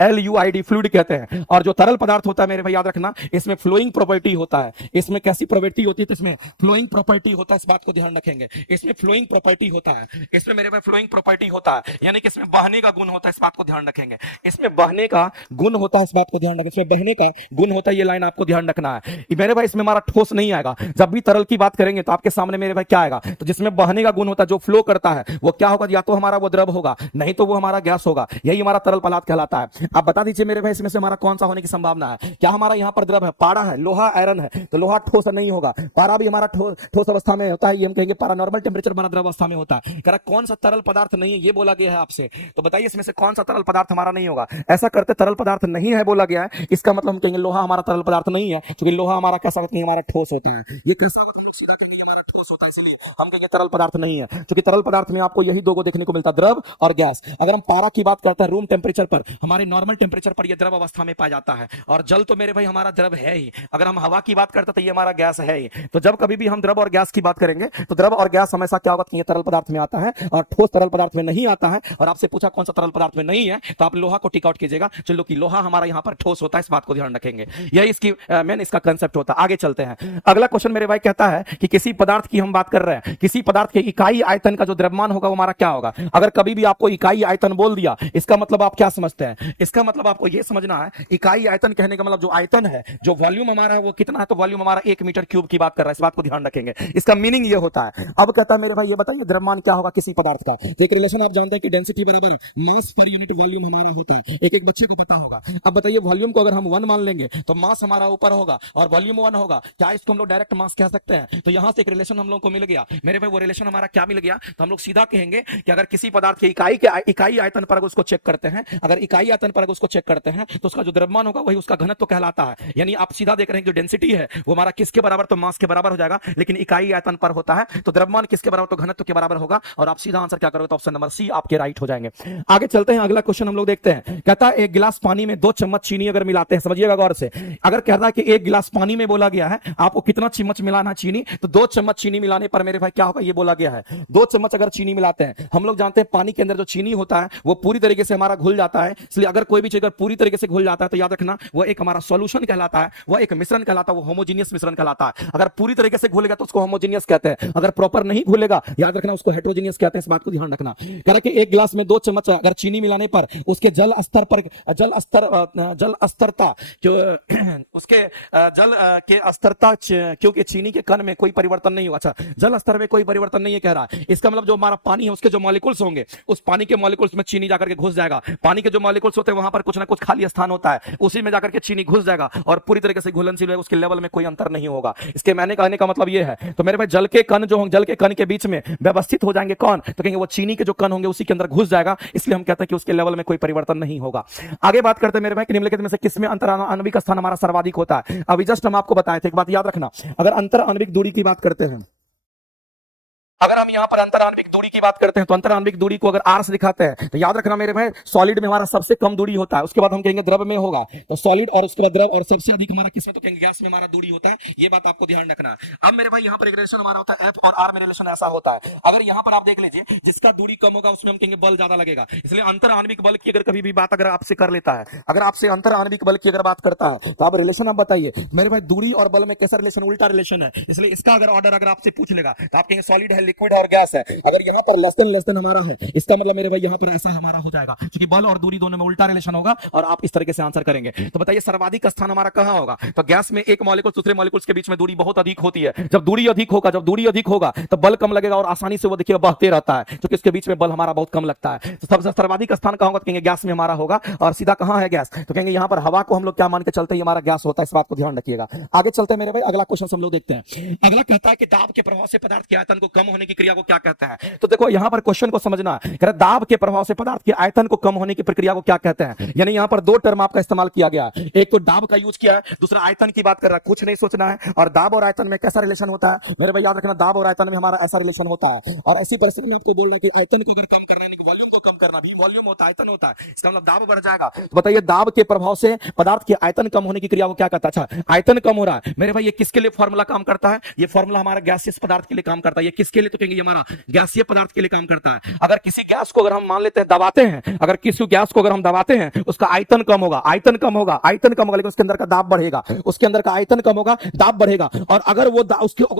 FLUID फ्लूइड कहते हैं। और जो तरल पदार्थ होता है मेरे भाई याद रखना, इसमें फ्लोइंग प्रॉपर्टी होता है। इसमें कैसी प्रॉपर्टी होती है? तो इसमें फ्लोइंग प्रॉपर्टी होता है, इस बात को ध्यान रखेंगे। इसमें फ्लोइंग प्रॉपर्टी होता है, इसमें मेरे भाई फ्लोइंग प्रॉपर्टी होता है, यानी कि इसमें बहने का गुण होता है, इस बात को ध्यान रखेंगे। इसमें बहने का गुण होता है, इस बात को ध्यान रखें। इसमें बहने का गुण होता है, ये लाइन आपको ध्यान रखना है मेरे भाई। इसमें हमारा ठोस नहीं आएगा। जब भी तरल की बात करेंगे तो आपके सामने मेरे भाई क्या आएगा? तो जिसमें बहने का गुण होता है, जो फ्लो करता है, वो क्या होगा? या तो हमारा वो द्रव होगा, नहीं तो वो हमारा गैस होगा। यही हमारा तरल पदार्थ कहलाता है। आप बता दीजिए मेरे भाई, इसमें से हमारा कौन सा होने की संभावना है? क्या हमारा यहाँ पर द्रव है? पारा है, लोहा आयरन है, तो लोहा ठोस नहीं होगा। पारा भी हमारा ठोस अवस्था में होता है, ये हम कहेंगे पारा नॉर्मल टेंपरेचर हमारा द्रव अवस्था में होता है। कह रहा कौन सा तरल पदार्थ नहीं है, ये बोला गया है आपसे। तो बताइए इसमें से कौन सा तरल पदार्थ हमारा नहीं होगा? ऐसा करते तरल पदार्थ नहीं है बोला गया है, इसका मतलब हम कहेंगे लोहा हमारा तरल पदार्थ नहीं है, क्योंकि लोहा हमारा कैसा होता है? हमारा ठोस होता है। ये कैसा होगा? हम लोग सीधा कहेंगे हमारा ठोस होता है, इसलिए हम कहेंगे तरल पदार्थ नहीं है। क्योंकि तरल पदार्थ में आपको यही दो को देखने को मिलता है, द्रव और गैस। अगर हम पारा की बात करते हैं, रूम टेंपरेचर पर, हमारे नॉर्मल टेंपरेचर पर यह द्रव अवस्था में पाया जाता है। और जल तो मेरे भाई हमारा द्रव है ही। अगर हम हवा की बात करते हैं तो ये हमारा गैस है ही। तो जब कभी भी हम द्रव और गैस की बात करेंगे तो द्रव और गैस हमेशा क्या होगा कि ये तरल पदार्थ में आता है और ठोस तरल पदार्थ में नहीं आता है। और आपसे पूछा कौन सा तरल पदार्थ में नहीं है, तो आप लोहा को टिक आउट कीजिएगा। चलो कि लोहा हमारा यहाँ पर ठोस होता है, इस बात को ध्यान रखेंगे। यह इसकी मेन इसका कंसेप्ट होता है। आगे चलते हैं। अगला क्वेश्चन मेरे भाई कहता है कि किसी पदार्थ की हम बात कर रहे हैं, किसी पदार्थ के इकाई आयतन का जो द्रव्यमान होगा वो हमारा क्या होगा? अगर कभी भी आपको इकाई आयतन बोल दिया, इसका मतलब आप क्या समझते हैं? इसका मतलब आपको यह समझना है, इकाई आयतन कहने का मतलब जो आयतन है, जो वॉल्यूम हमारा है वो कितना है? तो वॉल्यूम हमारा 1 मीटर क्यूब की बात कर रहा है, इस बात को ध्यान रखेंगे। इसका मीनिंग ये होता है। अब कहता है मेरे भाई ये बताइए द्रव्यमान क्या होगा किसी पदार्थ का? तो एक रिलेशन आप जानते हैं कि डेंसिटी बराबर मास पर यूनिट वॉल्यूम हमारा होता है, एक बच्चे को पता होगा। अब बताइए वॉल्यूम को अगर हम 1 मान लेंगे तो मास हमारा ऊपर होगा और वॉल्यूम 1 होगा, क्या इसको हम लोग डायरेक्ट मास कह सकते हैं? तो यहां से एक रिलेशन हम लोग को मिल गया मेरे भाई। वो रिलेशन हमारा क्या मिल गया? तो हम लोग सीधा कहेंगे कि अगर किसी पदार्थ के इकाई आयतन पर उसको चेक करते हैं, अगर इकाई आयतन पर उसको चेक करते हैं तो उसका जो द्रव्यमान होगा वही उसका घनत्व कहलाता है। यानी आप सीधा देख रहे हैं जो डेंसिटी है वो हमारा किसके बराबर? तो मास के बराबर हो जाएगा। लेकिन इकाई आयतन पर होता है तो द्रव्यमान किसके बराबर? तो घनत्व के बराबर होगा। और आप सीधा आंसर क्या करोगे? तो ऑप्शन नंबर सी आपके राइट हो जाएंगे। आगे चलते हैं, अगला क्वेश्चन हम लोग देखते हैं। कहता है एक गिलास पानी में 2 चम्मच चीनी अगर मिलाते हैं, समझिएगा गौर से। अगर कहता है कि एक गिलास पानी में बोला गया है आपको कितना चम्मच मिलाना चीनी, तो 2 चम्मच चीनी मिलाने पर मेरे भाई क्या होगा? ये बोला गया है 2 चम्मच अगर चीनी मिलाते हैं। हम लोग जानते हैं पानी के अंदर जो चीनी होता है वो पूरी तरीके से हमारा घुल जाता है, इसलिए अगर कोई भी चीज अगर पूरी तरीके से घुल जाता है तो याद रखना वो एक हमारा सॉल्यूशन कहलाता है, वो एक मिश्रण कहलाता है, वो होमोजेनियस मिश्रण कहलाता है। अगर पूरी तरीके से घुलेगा तो उसको होमोजेनियस कहते हैं, अगर प्रॉपर नहीं घुलेगा याद रखना उसको हेटेरोजेनियस कहते हैं, इस बात को ध्यान रखना। कह रहा कि एक गिलास में 2 चम्मच अगर चीनी मिलाने पर उसके जल स्तर पर जल स्तरता जो उसके जल के स्तरता क्योंकि चीनी के कण में कोई परिवर्तन नहीं हुआ। अच्छा, जल स्तर में कोई परिवर्तन नहीं है कह रहा है, इसका मतलब जो हमारा पानी है उसके जो मॉलिक्यूल्स होंगे उस पानी के मॉलिक्यूल्स में चीनी जाकर के घुस जाएगा। पानी के जो मॉलिक्यूल्स होते हैं वहां पर कुछ ना कुछ खाली स्थान होता है, उसी में जाकर के चीनी घुस जाएगा और पूरी तरीके से घुलनशील है, उसके लेवल में कोई अंतर नहीं होगा। इसके मैंने कहने का मतलब ये है। तो मेरे भाई जल के कण जो होंगे, जल के कण के बीच में व्यवस्थित हो जाएंगे कौन, तो कहेंगे वो चीनी के जो कण होंगे उसी के अंदर घुस जाएगा, इसलिए हम कहते हैं कि उसके लेवल में कोई परिवर्तन नहीं होगा। आगे बात करते हैं मेरे भाई निम्नलिखित में से किसमें अंतर आणविक स्थान हमारा सर्वाधिक होता है। अभी जस्ट हम आपको बताए थे, एक बात याद रखना, अगर अंतर आणविक दूरी की बात करते हैं, अगर हम यहां पर अंतर आणविक दूरी की बात करते हैं तो अंतर आणविक दूरी को अगर r से दिखाते हैं तो याद रखना मेरे भाई सॉलिड में हमारा सबसे कम दूरी होता है, उसके बाद हम कहेंगे द्रव में होगा तो सॉलिड, और उसके बाद द्रव, और सबसे अधिक हमारा किसमें तो कहेंगे गैस में हमारा दूरी होता है। ये बात आपको ध्यान रखना है। अब मेरे भाई यहां पर एक रिलेशन हमारा होता है F और R में रिलेशन ऐसा होता है, अगर यहां पर आप देख लीजिए जिसका दूरी कम होगा उसमें हम कहेंगे बल ज्यादा लगेगा, इसलिए अंतर आणविक बल की अगर कभी भी बात अगर आपसे कर लेता है, अगर आपसे अंतर आणविक बल की अगर बात करता है तो आप रिलेशन आप बताइए मेरे भाई दूरी और बल में कैसा रिलेशन, उल्टा रिलेशन है, इसलिए इसका अगर ऑर्डर अगर आपसे पूछ लेगा तो आप कहेंगे सॉलिड है, लिक्विड और गैस है। अगर यहाँ पर लेस देन हमारा है, इसका मतलब मेरे भाई यहाँ पर ऐसा हमारा हो जाएगा क्योंकि बल और दूरी दोनों में उल्टा रिलेशन होगा और आप इस तरीके से आंसर करेंगे। तो बताइए सर्वाधिक स्थान हमारा कहां होगा, तो गैस में एक मॉलिक्यूल दूसरे मॉलिक्यूल्स के बीच में दूरी बहुत अधिक होती है। जब दूरी अधिक होगा तो बल कम लगेगा और आसानी से वो देखिए बहते रहता है, क्योंकि इसके बीच में बल हमारा बहुत कम लगता है। तो सबसे सर्वाधिक स्थान कहां होगा, तो कहेंगे गैस में हमारा होगा। और सीधा कहां है गैस, तो कहेंगे यहाँ पर हवा को हम लोग क्या मान के चलते हैं, हमारा गैस होता है, इस बात को ध्यान रखिएगा। आगे चलते हैं मेरे भाई, अगला क्वेश्चन हम लोग देखते हैं। अगला कहता है कि दाब के प्रभाव से पदार्थ के आयतन को कम होने की क्रिया को क्या कहते हैं। तो देखो यहाँ पर क्वेश्चन को समझना है, दाब के प्रभाव से पदार्थ के आयतन को कम होने की प्रक्रिया को क्या कहते हैं। यानी यहाँ पर दो टर्म आपका इस्तेमाल किया गया है, एक तो दाब का यूज किया है, दूसरा आयतन की बात कर रहा है। कुछ नहीं सोचना है, और दाब और आयतन में कैसा रिलेशन होता है मेरे भाई याद रखना, दाब और आयतन में हमारा ऐसा रिलेशन होता है। और ऐसी परिस्थिति में आपको बोल रहा है कि आयतन को अगर कम करना है, वॉल्यूम को कम करना भी, वॉल्यूम होता है आयतन होता है, इसका मतलब दाब बढ़ जाएगा। तो बताइए दाब के प्रभाव से पदार्थ के आयतन कम होने की क्रिया को क्या कहता है। अच्छा, आयतन कम हो रहा है मेरे भाई, ये किसके लिए फॉर्मूला काम करता है, ये फॉर्मूला हमारा गैसियस पदार्थ के लिए काम करता है। ये किसके लिए, तो कहेंगे हमारा गैसीय पदार्थ के लिए काम करता है। अगर किसी गैस को अगर हम मान लेते हैं दबाते हैं, अगर किसी गैस को अगर हम दबाते हैं उसका आयतन कम होगा, लेकिन उसके अंदर का दाब बढ़ेगा, उसके अंदर का आयतन कम होगा, दाब बढ़ेगा। और अगर वो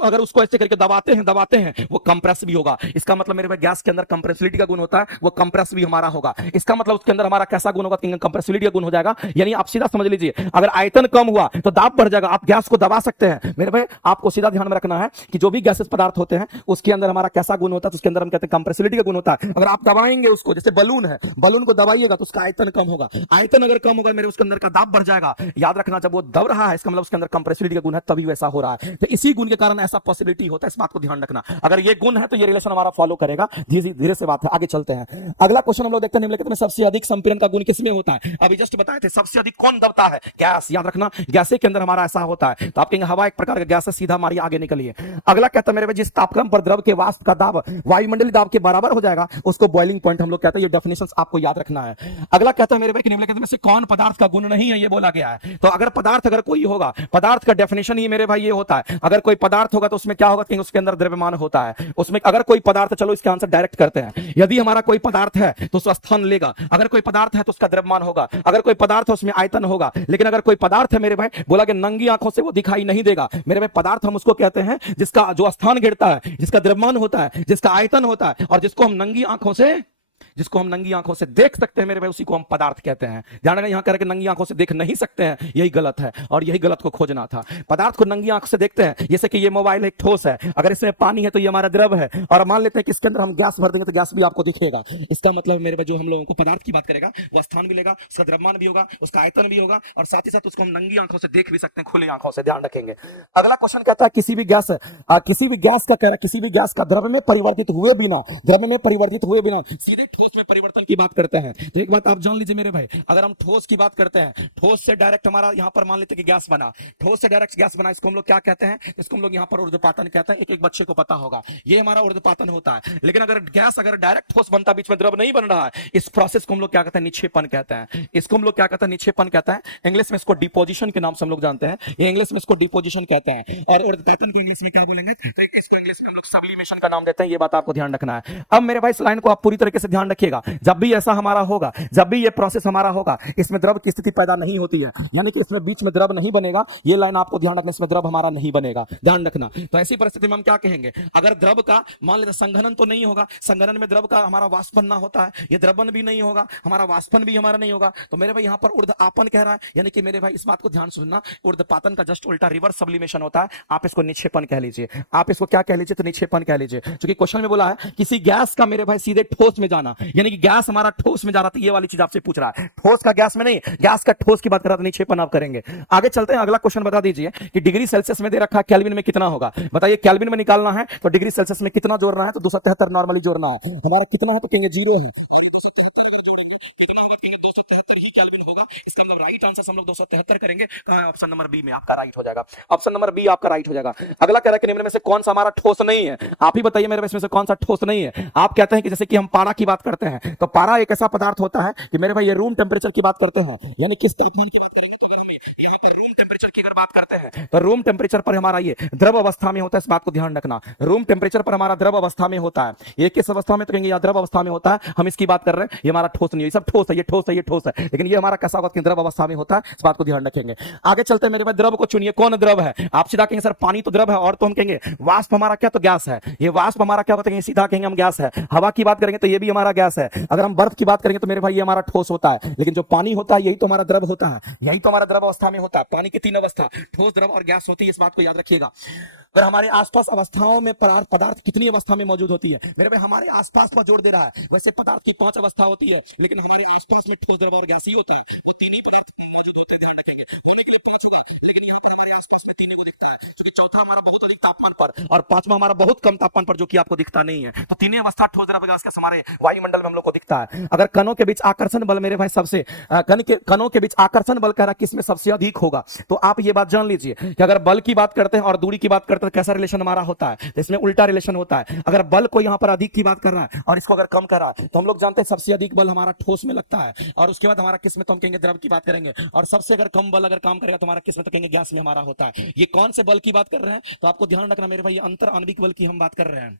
अगर उसको ऐसे करके दबाते हैं वो कंप्रेस भी होगा। इसका मतलब मेरे भाई गैस के अंदर कंप्रेसिबिलिटी का गुण होता है, वो कंप्रेस भी हमारा होगा। इसका मतलब उसके अंदर हमारा कैसा गुण होगा, कंप्रेसिबिलिटी का गुण हो जाएगा। यानी आप सीधा समझ लीजिए, अगर आयतन कम हुआ तो दाब बढ़ जाएगा, आप गैस को दबा सकते हैं। मेरे भाई आपको सीधा ध्यान में रखना है कि जो भी गैसेस पदार्थ होते हैं उसके अंदर हमारा कैसा गुण होता है, तो उसके अंदर हम कहते हैं कंप्रेसिबिलिटी का गुण होता है। अगर आप दबाएंगे उसको, जैसे बलून है, बलून को दबाइएगा तो उसका आयतन कम होगा, आयतन अगर कम होगा मेरे उसके अंदर का दाब बढ़ जाएगा। याद रखना, जब वो दब रहा है इसका मतलब उसके अंदर कंप्रेसिबिलिटी का गुण है, तभी वैसा हो रहा है। तो इसी गुण के कारण ऐसा पॉसिबिलिटी होता है, इस बात को ध्यान रखना। अगर ये गुण है तो ये रिलेशन हमारा फॉलो करेगा, धीरे धीरे से बात है। आगे चलते हैं, अगला क्वेश्चन हम लोग देखते हैं निम्नलिखित में सबसे अधिक संपीड़न का गुण किसमें होता है। अभी जस्ट बताए थे सबसे अधिक कौन दबता है, गैस। याद रखना गैसे के अंदर हमारा ऐसा होता है। तो आप कहेंगे हवा एक प्रकार का गैस है, सीधा हमारी आगे निकलिए। अगला कहता है मेरे भाई जिस तापक्रम पर द्रव के वाष्प का दाब वायुमंडलीय दाब के बराबर हो जाएगा उसको बॉइलिंग पॉइंट हम लोग कहते हैं। ये डेफिनेशंस आपको याद रखना है। अगला कहता है मेरे भाई कि निम्नलिखित में से कौन पदार्थ का गुण नहीं है, ये बोला गया है। तो अगर पदार्थ अगर कोई होगा, पदार्थ का डेफिनेशन ही मेरे भाई ये होता है, अगर कोई पदार्थ होगा तो उसमें क्या होगा, उसके अंदर द्रव्यमान होता है। उसमें अगर कोई पदार्थ, चलो इसका आंसर डायरेक्ट करते हैं, यदि हमारा कोई पदार्थ है तो उसका स्थान लेगा, अगर कोई पदार्थ है तो उसका द्रव्यमान होगा, अगर कोई पदार्थ है उसमें आयतन होगा। लेकिन अगर कोई पदार्थ है मेरे भाई, बोला कि नंगी आंखों से वो दिखाई नहीं देगा। मेरे भाई पदार्थ हम उसको कहते हैं जिसका जो स्थान गिरता है, जिसका द्रव्यमान होता है, जिसका आयतन होता है, और जिसको हम नंगी आंखों से देख सकते हैं मेरे भाई, उसी को हम पदार्थ कहते हैं। ध्यान रखना, यहां करके नंगी आंखों से देख नहीं सकते हैं, यही गलत है और यही गलत को खोजना था। पदार्थ को नंगी आंख से देखते हैं, जैसे कि ये मोबाइल एक ठोस है, अगर इसमें पानी है तो ये हमारा द्रव है, और मान लेते हैं कि इसके अंदर हम गैस भर देंगे तो गैस भी आपको दिखेगा। इसका मतलब मेरे भाई जो हम लोगों को पदार्थ की बात करेगा वो स्थान भी लेगा, उसका द्रव्यमान भी होगा, उसका आयतन भी होगा, और साथ ही साथ उसको हम नंगी आंखों से देख भी सकते हैं, खुली आंखों से। ध्यान रखेंगे। अगला क्वेश्चन कहता है किसी भी गैस का द्रव में परिवर्तित हुए बिना सीधे ठोस में परिवर्तन की बात करते हैं। तो एक बात आप जान लीजिए मेरे भाई, अगर हम ठोस की बात करते हैं, ठोस से डायरेक्ट हमारा यहां पर मान लेते हैं कि गैस बना, ठोस से डायरेक्ट गैस बना, इसको हम लोग क्या कहते हैं, इसको हम लोग यहां पर ऊर्ध्वपातन कहते हैं। एक बच्चे को पता होगा, ये हमारा ऊर्ध्वपातन होता है। लेकिन अगर गैस अगर डायरेक्ट ठोस बनता, बीच में द्रव नहीं बन रहा है, इस प्रोसेस को हम लोग क्या कहते हैं, निक्षेपण कहते हैं। इसको हम लोग क्या कहते हैं, निक्षेपण कहते हैं। इंग्लिश में इसको डिपोजिशन के नाम से हम लोग जानते हैं, ये इंग्लिश में इसको डिपोजिशन कहते हैं। और ऊर्ध्वपातन को इंग्लिश में क्या बोलेंगे, तो इसको इंग्लिश में हम लोग सब्लिमेशन का नाम देते हैं। ये बात आपको ध्यान रखना है। अब मेरे भाई इस लाइन को आप पूरी तरीके से ध्यान ध्यान रखिएगा, जब भी ऐसा हमारा होगा, जब भी ये प्रोसेस हमारा होगा, इसमें द्रव की स्थिति पैदा नहीं होती है, यानी कि इसमें बीच में द्रव नहीं बनेगा। ये लाइन आपको ध्यान रखना, इसमें द्रव हमारा नहीं बनेगा, ध्यान रखना। तो ऐसी परिस्थिति में हम क्या कहेंगे, अगर द्रव का मान लेते संघनन तो नहीं होगा, संघनन में द्रव का हमारा वाष्पन ना होता है, ये द्रवन भी नहीं होगा, हमारा वाष्पन भी हमारा नहीं होगा, तो मेरे भाई यहाँ पर ऊर्ध्वपातन कह रहा है, यानी कि मेरे भाई इस बात को ध्यान सुनना, ऊर्ध्वपातन का जस्ट उल्टा रिवर्स सब्लिमेशन होता है, आप इसको निक्षेपण कह लीजिए, आप इसको क्या कह लीजिए, तो निक्षेपण कह लीजिए। क्योंकि क्वेश्चन में बोला है किसी गैस का मेरे भाई सीधे ठोस में जाना, यानी कि गैस हमारा ठोस में जा रहा था, ये वाली चीज आपसे पूछ रहा है, ठोस का गैस में नहीं, गैस का ठोस की बात कर रहा था, निक्षेपण आप करेंगे। आगे चलते हैं, अगला क्वेश्चन बता दीजिए कि डिग्री सेल्सियस में दे रखा है, केल्विन में कितना होगा, बताइए। केल्विन में निकालना है तो डिग्री सेल्सियस में कितना जोड़ना है, तो 273 नॉर्मली जोड़ना है, हमारा कितना है तो कहेंगे 0 है, और 273 अगर जोड़ेंगे कितना होगा, कहेंगे 273 ही केल्विन होगा। इसका मतलब राइट आंसर हम लोग 273 करेंगे, कहां है, ऑप्शन नंबर बी में आपका राइट हो जाएगा, ऑप्शन नंबर बी आपका राइट हो जाएगा। अगला कह रहा है कि निम्न में से कौन सा हमारा ठोस नहीं है, आप ही बताइए मेरे इसमें से कौन सा ठोस नहीं है। आप कहते हैं कि जैसे कि हम पारा की बात करते हैं, तो पारा एक ऐसा पदार्थ होता है कि मेरे भाई ये रूम टेम्परेचर की बात करते हैं, यानी किस तापमान की बात करेंगे, तो अगर हमें यहाँ पर रूम टेम्परेचर की अगर बात करते हैं, तो रूम टेम्परेचर पर हमारा ये द्रव अवस्था में होता है, इस बात को ध्यान रखना, रूम टेम्परेचर पर हमारा द्रव अवस्था में होता है। ये किस अवस्था में, तो कहेंगे द्रव अवस्था में होता है, हम इसकी बात कर रहे हैं, ये हमारा ठोस नहीं है, सब ठोस है, ये ठोस है, ये ठोस है, लेकिन ये हमारा कैसा होगा, द्रव अवस्था में होता है, इस बात को ध्यान रखेंगे। आगे चलते हैं मेरे भाई, द्रव को चुनिए, कौन द्रव है, आप सीधा कहेंगे सर पानी तो द्रव है, और तो हम कहेंगे वाष्प हमारा क्या, तो गैस है, ये वाष्प हमारा क्या होता है, सीधा कहेंगे हम गैस है। हवा की बात करेंगे तो ये भी हमारा गैस है, अगर हम बर्फ की बात करेंगे तो मेरे भाई ये हमारा ठोस होता है, लेकिन जो पानी होता है यही तो हमारा द्रव होता है, यही तो हमारा द्रव अवस्था में होता है। पानी की 3 अवस्था, ठोस, द्रव और गैस होती है, इस बात को याद रखिएगा। अगर हमारे आसपास अवस्थाओं में पदार्थ कितनी अवस्था में मौजूद होती है, मेरे भाई हमारे आसपास पर जोड़ दे रहा है, वैसे पदार्थ की 5 अवस्था होती है, लेकिन हमारे आसपास में ठोस, द्रव और गैस ही होता है, तो 3 ही पदार्थ मौजूद होते हैं, ध्यान रखेंगे। होने के लिए 5 होगा, लेकिन यहाँ पर हमारे आसपास में 3 को दिखता है, क्योंकि चौथा हमारा बहुत अधिक तापमान पर और 5वां हमारा बहुत कम तापमान पर, जो कि आपको दिखता नहीं है, तो 3 अवस्था ठोस, द्रव, गैस का हमारे वायुमंडल में हम लोग को दिखता है। अगर कणों के बीच आकर्षण बल मेरे भाई सबसे कणों के बीच आकर्षण बल कह रहा किसमें सबसे अधिक होगा, तो आप ये बात जान लीजिए कि अगर बल की बात करते हैं और दूरी की बात करते हैं, कैसा रिलेशन हमारा होता है, इसमें उल्टा रिलेशन होता है। अगर बल को यहां पर अधिक की बात कर रहा है और इसको अगर कम कर रहा है, तो हम लोग जानते हैं सबसे अधिक बल हमारा ठोस में लगता है, और उसके बाद हमारा किस में, तो हम कहेंगे द्रव की बात करेंगे, और सबसे अगर कम बल अगर काम करेगा तो हमारा किस में, तो कहेंगे गैस में हमारा होता है। ये कौन से बल की बात कर रहे हैं, तो आपको ध्यान रखना मेरे भाई, अंतर आणविक बल की हम बात कर रहे हैं।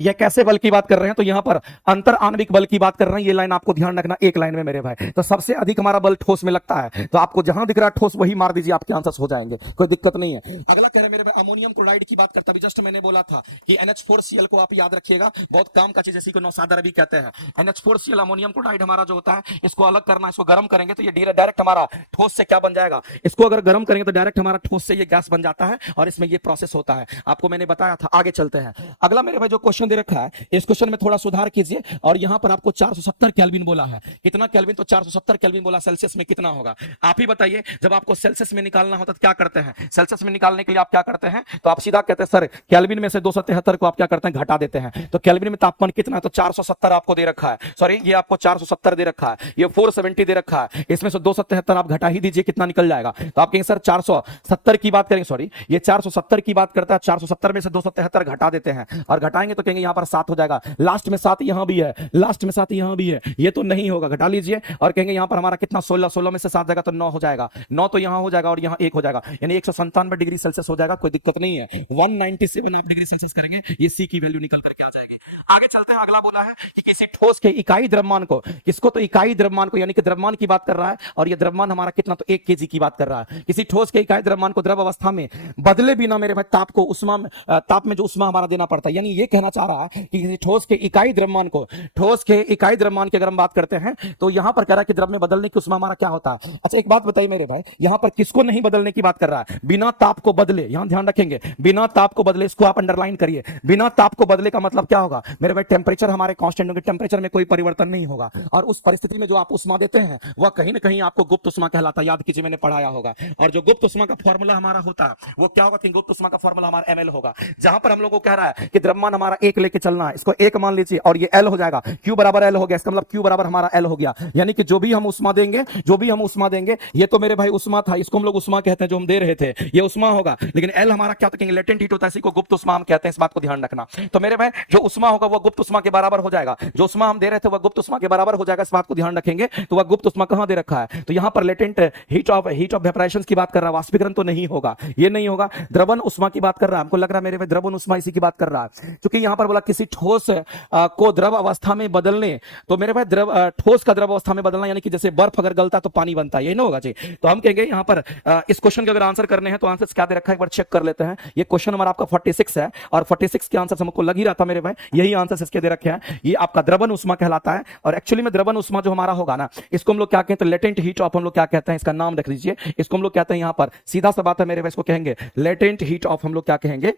यह कैसे बल की बात कर रहे हैं, तो यहां पर अंतर आणविक बल की बात कर रहे हैं, ये लाइन आपको ध्यान रखना एक लाइन में मेरे भाई। तो सबसे अधिक हमारा बल ठोस में लगता है, तो आपको जहां दिख रहा है ठोस वही मार दीजिए, आपके आंसर्स हो जाएंगे, कोई दिक्कत नहीं है। अगला कह रहे हैं मेरे भाई, अमोनियम क्लोराइड की बात करता है, जस्ट मैंने बोला था कि NH4Cl को आप याद रखिएगा, बहुत काम का चीज, जैसे को नौसादर भी कहते हैं। NH4Cl अमोनियम क्लोराइड हमारा जो होता है, इसको अलग करना, इसको गर्म करेंगे तो ये डायरेक्ट हमारा ठोस से क्या बन जाएगा, इसको अगर गर्म करेंगे तो डायरेक्ट हमारा ठोस से ये गैस बन जाता है, और इसमें ये प्रोसेस होता है, आपको मैंने बताया था। आगे चलते हैं, अगला मेरे भाई जो क्वेश्चन दे रखा है, इस क्वेश्चन में थोड़ा सुधार कीजिए, और यहां पर आपको 470 केल्विन बोला है, कितना केल्विन, तो 470 केल्विन बोला, सेल्सियस में कितना होगा, आप ही बताइए। जब आपको सेल्सियस में निकालना होता है तो क्या करते हैं, सेल्सियस में निकालने के लिए आप क्या करते हैं, तो आप सीधा कहते हैं सर केल्विन में से 273 को आप क्या करते हैं, घटा देते हैं, तो केल्विन में तापमान कितना है, तो 470 आपको दे रखा है, सॉरी ये आपको 470 दे रखा है, ये 470 दे रखा है, इसमें से 273 आप घटा ही दीजिए, कितना निकल जाएगा, तो आप कहेंगे सर 470 की बात करेंगे, सॉरी ये 470 की बात करता है, 470 में से 273 घटा देते हैं, और घटाएंगे तो कहेंगे यहां पर 7 हो जाएगा, लास्ट में 7 यहां भी है, लास्ट में 7 यहां भी है, ये तो नहीं होगा, घटा लीजिए, और कहेंगे यहां पर हमारा कितना 16 में से 7 जाएगा तो 9 हो जाएगा, 9 तो यहां हो जाएगा और यहां 1 हो जाएगा, यानी 197 डिग्री सेल्सियस हो जाएगा, कोई दिक्कत नहीं है। 197 डिग्री सेल्सियस करेंगे, ये सी की वैल्यू निकल करके आ जाएगी। आगे चलते हैं, अगला बोला है कि किसी ठोस के इकाई द्रव्यमान को, किसको, तो इकाई द्रव्यमान को, यानी कि द्रव्यमान की बात कर रहा है, और ये द्रव्यमान हमारा कितना, तो 1 kg की बात कर रहा है। किसी ठोस के इकाई द्रव्यमान को द्रव अवस्था में बदले बिना मेरे भाई ताप को उष्मा में, ताप में जो उष्मा हमारा देना पड़ता है, यानी ये कहना चाह रहा है कि किसी ठोस के इकाई द्रव्यमान को, ठोस के इकाई द्रव्यमान की अगर हम बात करते हैं, तो यहां पर कह रहा है कि द्रव में बदलने की उष्मा हमारा क्या होता है। अच्छा एक बात बताइए मेरे भाई, यहां पर किसको नहीं बदलने की बात कर रहा है, बिना ताप को बदले, यहां ध्यान रखेंगे, बिना ताप को बदले, इसको आप अंडरलाइन करिए, बिना ताप को बदले का मतलब क्या होगा मेरे भाई, टेम्परेचर हमारे कांस्टेंट होंगे, टेम्परेचर में कोई परिवर्तन नहीं होगा, और उस परिस्थिति में जो आप उष्मा देते हैं वह कहीं ना कहीं आपको गुप्त उष्मा कहलाता है, याद कीजिए मैंने पढ़ाया होगा। और जो गुप्त उष्मा का फॉर्मूला हमारा होता है वो क्या होगा, कि गुप्त उष्मा का फॉर्मूला हमारा ml होगा। जहां पर हम लोगों को कह रहा है कि द्रव्यमान हमारा 1 लेके चलना है, इसको 1 मान लीजिए, और ये L हो जाएगा, Q बराबर L हो गया, इसका मतलब Q बराबर हमारा L हो गया, यानी कि जो भी हम उष्मा देंगे, जो भी हम उष्मा देंगे, ये तो मेरे भाई उष्मा था, इसको हम लोग उष्मा कहते हैं, जो हम दे रहे थे ये उष्मा होगा, लेकिन L हमारा क्या, तो कहेंगे लेटेंट हीट होता है, इसी को गुप्त उष्मा हम कहते हैं, इस बात को ध्यान रखना। तो मेरे भाई जो उष्मा होगा होगा वह गुप्त उष्मा के बराबर हो जाएगा, जो उष्मा हम दे रहे थे वह गुप्त उष्मा के बराबर हो जाएगा, इस बात को ध्यान रखेंगे। तो वह गुप्त उष्मा कहां दे रखा है, तो यहां पर लेटेंट हीट ऑफ वेपराइजेशन की बात कर रहा है, वाष्पीकरण तो नहीं होगा, ये नहीं होगा। द्रवन उष्मा की बात कर रहा है, हमको लग रहा है मेरे भाई द्रवन उष्मा इसी की बात कर रहा है, क्योंकि यहां पर बोला किसी ठोस को द्रव अवस्था में बदलने, तो मेरे भाई ठोस का द्रव अवस्था में बदलना यानी कि जैसे बर्फ अगर गलता तो पानी बनता है, ये ना होगा जी। तो हम कहेंगे यहां पर इस क्वेश्चन के अगर आंसर करने हैं तो आंसर क्या दे रखा है, एक बार चेक कर लेते हैं। ये क्वेश्चन नंबर आपका 46 है और 46 के आंसर हमको लग ही रहा था मेरे भाई, यही आंसर इसके दे रखे हैं। ये आपका द्रवन उष्मा कहलाता है, और एक्चुअली में द्रवन उष्मा जो हमारा होगा ना, इसको हम लोग क्या कहते हैं, लेटेंट हीट ऑफ हम लोग क्या कहते हैं, इसका नाम रख लीजिए, इसको हम लोग कहते हैं यहां पर सीधा सा बात है मेरे भाई, इसको कहेंगे लेटेंट हीट ऑफ, हम लोग क्या कहेंगे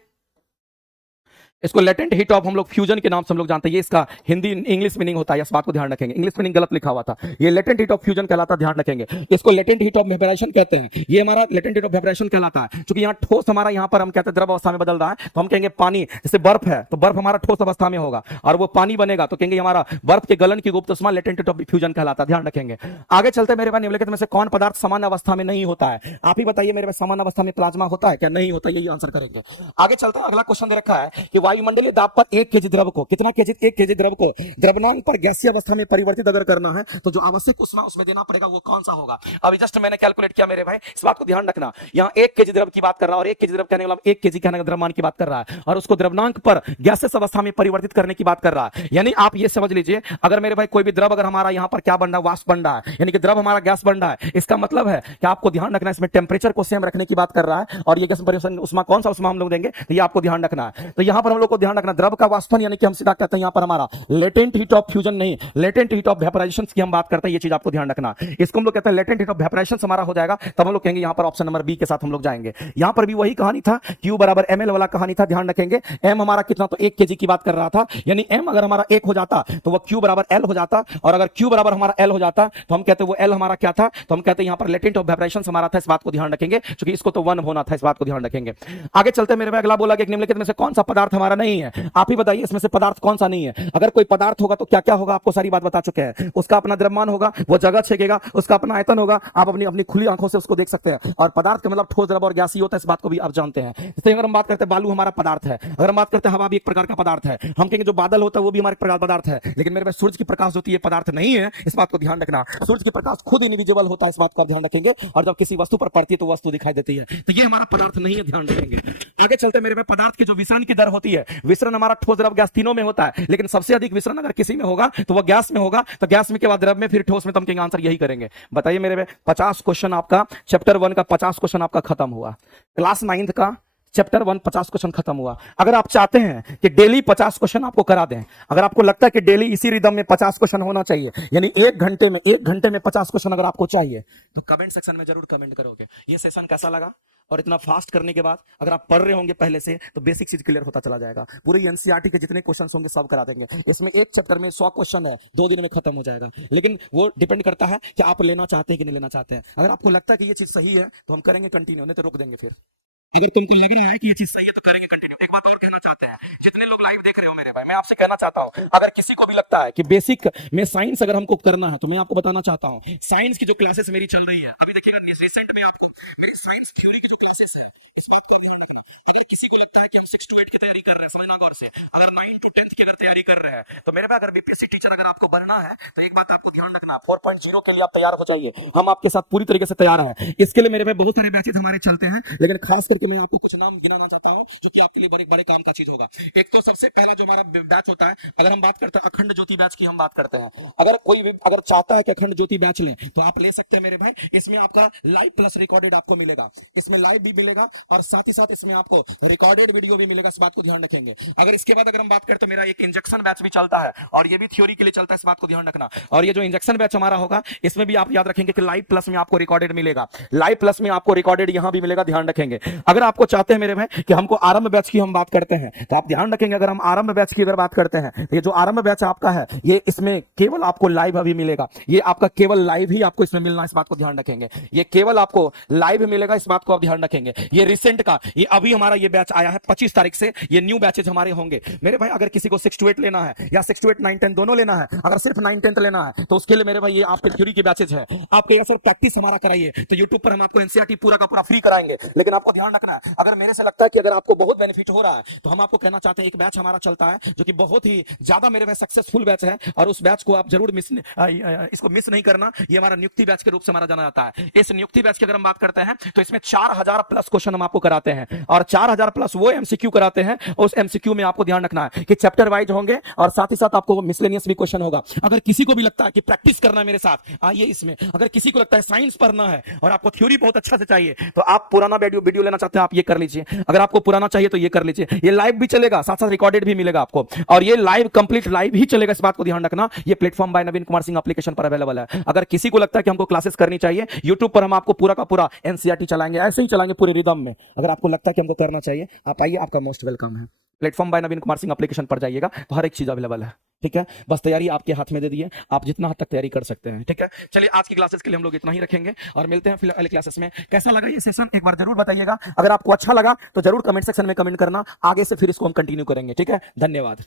इसको लेटेंट हीट ऑफ हम लोग फ्यूजन के नाम से हम लोग जानते हैं, ये इसका हिंदी इंग्लिश मीनिंग होता है, इस बात को ध्यान रखेंगे, इंग्लिश मीनिंग गलत लिखा हुआ था, ये लेटेंट हीट ऑफ फ्यूजन कहलाता है, ध्यान रखेंगे। इसको लेटेंट हीट ऑफ वेपराइजेशन कहते हैं, ये हमारा लेटेंट हीट ऑफ वेपराइजेशन कहलाता है, क्योंकि यहाँ ठोस हमारा यहाँ पर हम कहते हैं द्रव अवस्था में बदल रहा है, तो हम कहेंगे पानी, जैसे बर्फ है तो बर्फ हमारा ठोस अवस्था में होगा और वो पानी बनेगा, तो कहेंगे हमारा बर्फ के गलन की गुप्त उष्मा लेटेंट हीट ऑफ फ्यूजन कहलाता है, ध्यान रखेंगे। आगे चलते मेरे भाई, निम्नलिखित में से कौन पदार्थ सामान्य अवस्था में नहीं होता है, आप ही बताइए मेरे भाई, सामान्य अवस्था में प्लाज्मा होता है क्या, नहीं होता, यही आंसर करेंगे। आगे चलते हैं, अगला क्वेश्चन दे रखा है कि वायुमंडलीय दाब पर 1 केजी द्रव को, कितना केजी, 1 केजी द्रव को द्रवनांक पर गैसीय अवस्था में परिवर्तित अगर करना है तो जो आवश्यक उष्मा उसमें देना पड़ेगा वो कौन सा होगा। अभी जस्ट मैंने कैलकुलेट किया मेरे भाई, इस बात को ध्यान रखना, यहाँ 1 केजी द्रव की बात कर रहा है और 1 केजी द्रव कहने वाला 1 केजी कहने का द्रव्यमान की बात कर रहा है और उसको द्रवनांक पर गैसीय अवस्था में परिवर्तित करने की बात कर रहा है। यानी आप ये समझ लीजिए, अगर मेरे भाई कोई भी द्रव अगर हमारा यहाँ पर क्या बन रहा है, वाष्प बन रहा है, यानी कि द्रव हमारा गैस बन रहा है, इसका मतलब है कि आपको ध्यान रखना है इसमें टेम्परेचर को सेम रखने की बात कर रहा है, और ये गैस परिवर्तन उष्मा कौन सा उष्मा हम लोग देंगे, तो ये आपको ध्यान रखना है। तो यहाँ पर हम लोग को ध्यान रखना, द्रव का वाष्पन यानी कि हम सीधा कहते हैं यहाँ पर हमारा लेटेंट हीट ऑफ फ्यूजन नहीं, लेटेंट हीट ऑफ वेपराइजेशन की हम बात करते हैं, ये चीज आपको ध्यान रखना। इसको हम लोग कहते हैं लेटेंट हीट ऑफ वेपराइजेशन हमारा हो जाएगा, तब हम लोग कहेंगे यहाँ पर ऑप्शन नंबर बी के साथ हम लोग जाएंगे। यहाँ पर भी वही कहानी था, Q बराबर ml वाला कहानी था, ध्यान रखेंगे। m हमारा कितना, तो 1 केजी की बात कर रहा था, यानी m अगर हमारा 1 हो जाता तो वह Q बराबर L हो जाता, और अगर Q बराबर हमारा L हो जाता तो हम कहते हैं वो L हमारा क्या था, तो हम कहते हैं यहाँ पर लेटेंट ऑफ वेपराइजेशन हमारा था, इस बात को ध्यान रखेंगे, क्योंकि इसको तो 1 होना था, इस बात को ध्यान रखेंगे। आगे चलते मेरे भाई, अगला बोला कि निम्नलिखित में से कौन सा पदार्थ हमारा नहीं है, आप ही बताइए इसमें से पदार्थ कौन सा नहीं है। अगर कोई पदार्थ होगा तो क्या क्या होगा, आपको सारी बात बता चुके हैं, उसका अपना द्रव्यमान होगा, वो जगह छेकेगा, उसका अपना आयतन होगा, आप अपनी अपनी खुली आंखों से उसको देख सकते हैं, और पदार्थ का मतलब ठोस, द्रव और गैसीय होता है, इस बात को भी आप जानते हैं। जैसे अगर हम बात करते हैं बालू हमारा पदार्थ है, अगर हम बात करते हैं हवा भी एक प्रकार का पदार्थ है, हम कहेंगे जो बादल होता है वो भी हमारे प्रकार पदार्थ है, लेकिन मेरे पास सूरज की प्रकाश होती है पदार्थ नहीं है, इस बात को ध्यान रखना। सूरज की प्रकाश खुद इनविजिबल होता है, इस बात का ध्यान रखेंगे, और जब किसी वस्तु पर पड़ती है तो वस्तु दिखाई देती है, तो ये हमारा पदार्थ नहीं है, ध्यान रखेंगे। आगे चलते मेरे भाई, पदार्थ की जो विसरण की दर होती है, विसरण हमारा ठोस, द्रव, गैस तीनों में होता है, लेकिन सबसे अधिक विसरण अगर किसी में होगा तो वह गैस में होगा, तो गैस में के बाद द्रव में, फिर ठोस में, तो हम कहेंगे आंसर यही करेंगे। बताइए मेरे भाई, 50 क्वेश्चन आपका चैप्टर 1 का 50 क्वेश्चन आपका खत्म हुआ, क्लास 9th का चैप्टर 1 50 क्वेश्चन खत्म हुआ। अगर आप चाहते हैं कि डेली 50 क्वेश्चन आपको करा दें, अगर आपको लगता है कि डेली इसी रिदम में 50 क्वेश्चन होना चाहिए, यानी 1 घंटे में 50 क्वेश्चन अगर आपको चाहिए, तो कमेंट सेक्शन में जरूर कमेंट करोगे ये सेशन कैसा लगा, और इतना फास्ट करने के बाद अगर आप पढ़ रहे होंगे पहले से तो बेसिक चीज क्लियर होता चला जाएगा। पूरी एनसीईआरटी के जितने क्वेश्चन होंगे सब करा देंगे, इसमें एक चैप्टर में 100 क्वेश्चन है, 2 दिन में खत्म हो जाएगा, लेकिन वो डिपेंड करता है कि आप लेना चाहते हैं कि नहीं लेना चाहते हैं। अगर आपको लगता है कि ये चीज सही है तो हम करेंगे कंटिन्यू, नहीं तो रोक देंगे। फिर अगर तुमको लग रहा है कि ये चीज सही है तो करेंगे कंटिन्यू। एक बात और कहना चाहते हैं, जितने लोग लाइव देख रहे हो मेरे भाई, मैं आपसे कहना चाहता हूं, अगर किसी को भी लगता है कि बेसिक में साइंस अगर हमको करना है, तो मैं आपको बताना चाहता हूं, साइंस की जो क्लासेस मेरी चल रही है, अभी देखिएगा रिसेंट में आपको मेरी साइंस थ्योरी की जो क्लासेस है, इस बात को ध्यान रखना। अगर किसी को लगता है कि हम 6 to 8 की तैयारी कर रहे हैं, समझना गौर से, अगर 9 to 10 की अगर तैयारी कर रहे हैं, तो मेरे भाई अगर बीपीएससी टीचर अगर आपको बनना है तो एक बात आपको ध्यान रखना, 4.0 के लिए आप तैयार हो जाइए, हम आपके साथ पूरी तरीके से तैयार हैं। इसके लिए मेरे भाई बहुत सारे बैचेस हमारे चलते हैं, लेकिन खास करके मैं आपको कुछ नाम गिनाना चाहता हूं जो कि आपके लिए बड़े बड़े काम का चीज होगा। एक तो सबसे पहला जो हमारा बैच होता है, अगर हम बात करते हैं अखंड ज्योति बैच की हम बात करते हैं, अगर कोई भी अगर चाहता है कि अखंड ज्योति बैच लें तो आप ले सकते हैं मेरे भाई। इसमें आपका लाइव प्लस रिकॉर्डेड आपको मिलेगा, इसमें लाइव भी मिलेगा और साथ ही साथ इसमें आपको रिकॉर्डेड वीडियो भी मिलेगा, इस बात को ध्यान रखेंगे। अगर इसके बाद अगर हम बात करते हैं, मेरा एक इंजेक्शन बैच भी चलता है और ये भी थ्योरी के लिए चलता है, इस बात को ध्यान रखना। और ये जो इंजेक्शन बैच हमारा होगा इसमें भी आप याद रखेंगे कि लाइव प्लस में आपको रिकॉर्डेड मिलेगा, लाइव प्लस में आपको रिकॉर्डेड यहां भी मिलेगा, ध्यान रखेंगे। अगर आपको चाहते हैं मेरे भाई कि हमको आरंभ बैच की हम बात करते हैं तो आप ध्यान रखेंगे, अगर हम आरंभ बैच की अगर बात करते हैं, ये जो आरंभ बैच आपका है ये इसमें केवल आपको लाइव अभी मिलेगा, ये आपका केवल लाइव ही आपको इसमें मिलना, इस बात को ध्यान रखेंगे। ये केवल आपको लाइव मिलेगा, इस बात को आप ध्यान रखेंगे। ये रिसेंट का ये अभी हमारा ये बैच आया है 25 तारीख से, ये न्यू बैचेज हमारे होंगे मेरे भाई। अगर किसी को 6 to 8 लेना है या 6 to 8 9 10 दोनों लेना है, अगर सिर्फ 9 10 लेना है तो उसके लिए मेरे भाई ये आपके थ्योरी के बैचेज है, आपके सर प्रैक्टिस हमारा कराइए, तो यूट्यूब पर हम आपको एनसीईआरटी पूरा का पूरा फ्री कराएंगे। लेकिन आपको ध्यान रखना है, अगर मेरे से लगता है कि अगर आपको बहुत बेनिफिट हो रहा है। तो हम आपको कहना चाहते हैं एक बैच हमारा चलता है जो कि बहुत ही ज्यादा मेरे में सक्सेसफुल बैच है, और उस बैच को आप जरूर इसको मिस नहीं करना। ये हमारा नियुक्ति बैच के रूप से हमारा जाना जाता है। इस नियुक्ति बैच की अगर हम बात करते हैं तो इसमें 4000 प्लस क्वेश्चन हम आपको कराते हैं, और 4000 प्लस वो एमसीक्यू कराते हैं। उस एमसीक्यू में आपको ध्यान रखना है कि चैप्टर वाइज होंगे, और साथ ही साथ आपको मिसलेनियस भी क्वेश्चन होगा। अगर किसी को भी लगता है कि प्रैक्टिस करना है मेरे साथ, आइए इसमें। अगर किसी को लगता है साइंस पढ़ना है और आपको थ्योरी बहुत अच्छा से चाहिए, तो आप पुराना वीडियो लेना चाहते हैं, आप ये कर लीजिए। अगर आपको पुराना चाहिए तो ये कर लीजिए। ये लाइव भी चलेगा, साथ साथ रिकॉर्डेड भी मिलेगा आपको, और ये लाइव कंप्लीट लाइव ही चलेगा, इस बात को ध्यान रखना। ये प्लेटफॉर्म बाय नवीन कुमार सिंह एप्लीकेशन पर अवेलेबल है। अगर किसी को लगता है कि हमको क्लासेस करनी चाहिए, यूट्यूब पर हम आपको पूरा का पूरा एनसीईआरटी चलाएंगे, ऐसे ही चलाएंगे पूरे रिदम में। अगर आपको लगता है कि हमको करना चाहिए, आप आइए, आपका मोस्ट वेलकम है। प्लेटफॉर्म बाय नवीन कुमार सिंह एप्लीकेशन पर जाइएगा तो हर एक चीज अवेलेबल है। ठीक है, बस तैयारी आपके हाथ में दे दिए, आप जितना हद तक तैयारी कर सकते हैं। ठीक है, चलिए आज की क्लासेस के लिए हम लोग इतना ही रखेंगे, और मिलते हैं फिर अगले क्लासेस में। कैसा लगा ये सेशन एक बार जरूर बताइएगा। अगर आपको अच्छा लगा तो जरूर कमेंट सेक्शन में कमेंट करना, आगे से फिर इसको हम कंटिन्यू करेंगे। ठीक है, धन्यवाद।